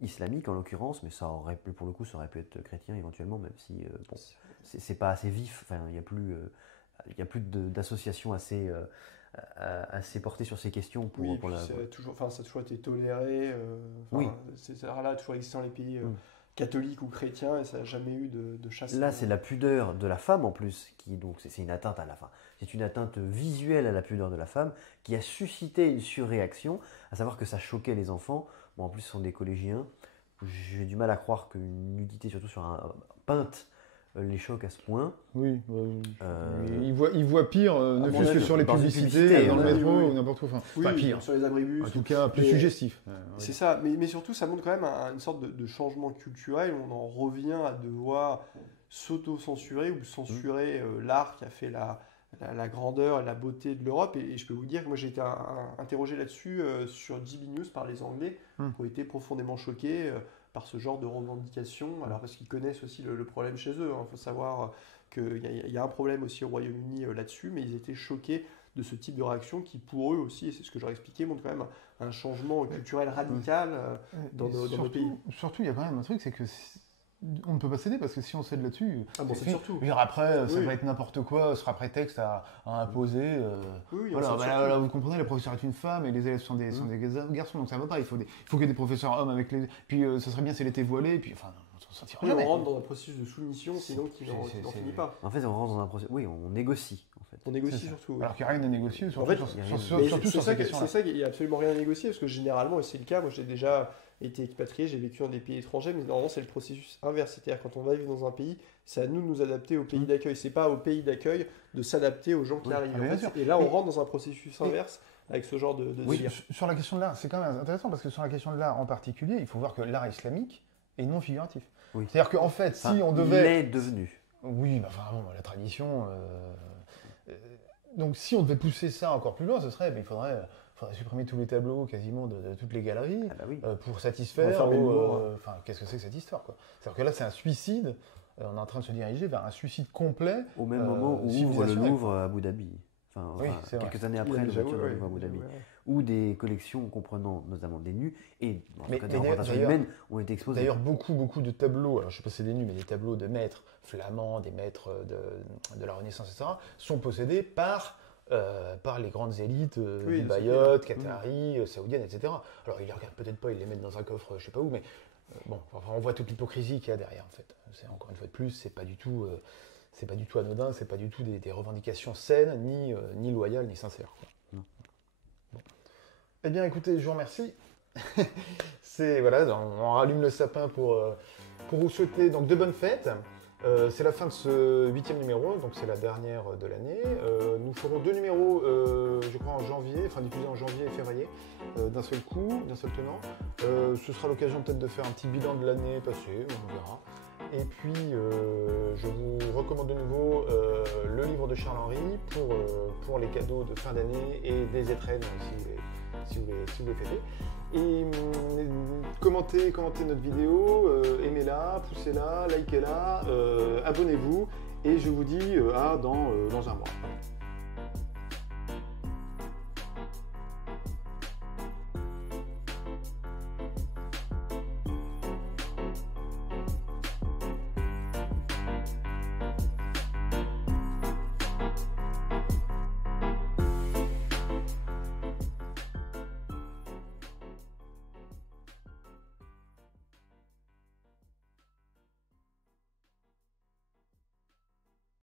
islamique en l'occurrence, mais ça aurait pu, pour le coup, ça aurait pu être chrétien éventuellement, même si bon, c'est pas assez vif, enfin, il n'y a plus d'associations assez portées sur ces questions pour, Oui, pour la... ça a toujours été toléré. Oui. Ça a toujours existé dans les pays catholiques ou chrétiens et ça n'a jamais eu de chasse. Là, c'est la pudeur de la femme en plus, qui donc c'est une atteinte à la femme. C'est une atteinte visuelle à la pudeur de la femme qui a suscité une surréaction, à savoir que ça choquait les enfants. Bon, en plus, ce sont des collégiens. J'ai du mal à croire qu'une nudité, surtout sur un peinte, les choque à ce point. Oui, il voit pire, ne fût-ce que sur les dans une publicités, publicité, dans le oui, métro oui. ou n'importe où. Enfin, Oui, pas pire. sur les abribus. En tout cas, plus Mais- suggestif. C'est ça, mais surtout ça montre quand même une sorte de changement culturel. On en revient à devoir s'auto-censurer ou censurer l'art qui a fait la grandeur et la beauté de l'Europe. Et je peux vous dire que moi j'ai été interrogé là-dessus sur GB News par les Anglais qui ont été profondément choqués par ce genre de revendications. Alors parce qu'ils connaissent aussi le problème chez eux. Il faut savoir qu'il y a un problème aussi au Royaume-Uni là-dessus, mais ils étaient choqués de ce type de réaction qui, pour eux aussi, et c'est ce que je leur ai expliqué, montre quand même un changement culturel radical dans nos pays. Surtout, il y a quand même un truc, c'est que on ne peut pas céder parce que si on cède là-dessus, Ah bon, c'est fini. surtout. Je veux dire, après, ça Oui. va être n'importe quoi, ce sera prétexte à imposer. Oui, Voilà, c'est bah surtout. là, vous comprenez, le professeur est une femme et les élèves sont des garçons, donc ça va pas. Il faut qu'il y ait des professeurs hommes avec les. Puis ça serait bien si elle était voilée, puis enfin, on s'en sortira Oui, on jamais. rentre dans un processus de soumission, sinon qui n'en finit pas. En fait, on rentre dans un processus. Oui, on négocie. En fait. On négocie surtout. oui. Alors qu'il n'y a rien à négocier, surtout fait, surtout Mais sur ces questions-là. c'est ça qu'il n'y a absolument rien à négocier, parce que généralement, et c'est le cas, moi j'ai déjà été expatrié, j'ai vécu dans des pays étrangers, mais normalement c'est le processus inverse. C'est-à-dire quand on va vivre dans un pays, c'est à nous de nous adapter au pays d'accueil. C'est pas au pays d'accueil de s'adapter aux gens qui arrivent. bien En fait, sûr. et là, on rentre dans un processus inverse avec ce genre de Oui, délire. sur la question de l'art, c'est quand même intéressant parce que sur la question de l'art en particulier, il faut voir que l'art islamique est non figuratif. Oui. C'est-à-dire qu'en fait, si Enfin, on il devait. est devenu. Oui, bah, enfin, bon, la tradition. Donc, si on devait pousser ça encore plus loin, ce serait, il faudrait supprimer tous les tableaux quasiment de toutes les galeries Ah bah oui. pour On va satisfaire. fermer le Louvre. Enfin, qu'est-ce que c'est que cette histoire, quoi? C'est-à-dire que là, c'est un suicide. On est en train de se diriger vers un suicide complet. Au même moment où ouvre le civilisationnel, Louvre à Abu Dhabi. Enfin, Oui, c'est vrai. quelques années Il y a après déjà, l'ouverture ouais, du Louvre à Abu Dhabi. ouais. Ou des collections comprenant notamment des nus et en Mais tout cas des d'ailleurs- représentations humaines ont été exposées. D'ailleurs, beaucoup de tableaux, alors je ne sais pas si c'est des nus, mais des tableaux de maîtres flamands, des maîtres de la Renaissance, etc., sont possédés par les grandes élites Oui, dubaïotes, c'est clair. qataries, saoudiennes, etc. Alors, ils les regardent peut-être pas, ils les mettent dans un coffre, je ne sais pas où, mais bon, enfin, on voit toute l'hypocrisie qu'il y a derrière, en fait. C'est, encore une fois de plus, c'est pas du tout anodin, c'est pas du tout des revendications saines, ni loyales, ni sincères, quoi. Non. Bon. Eh bien, écoutez, je vous remercie. Voilà, on rallume le sapin pour vous souhaiter donc de bonnes fêtes. C'est la fin de ce 8e numéro, donc c'est la dernière de l'année. Nous ferons 2 numéros, je crois, en janvier, enfin diffusés en janvier et février, d'un seul coup, d'un seul tenant. Ce sera l'occasion peut-être de faire un petit bilan de l'année passée, on verra. Et puis, je vous recommande de nouveau le livre de Charles-Henri pour les cadeaux de fin d'année et des étrennes si vous les fêtez. Et commentez notre vidéo, aimez-la, poussez-la, likez-la, abonnez-vous et je vous dis à dans un mois.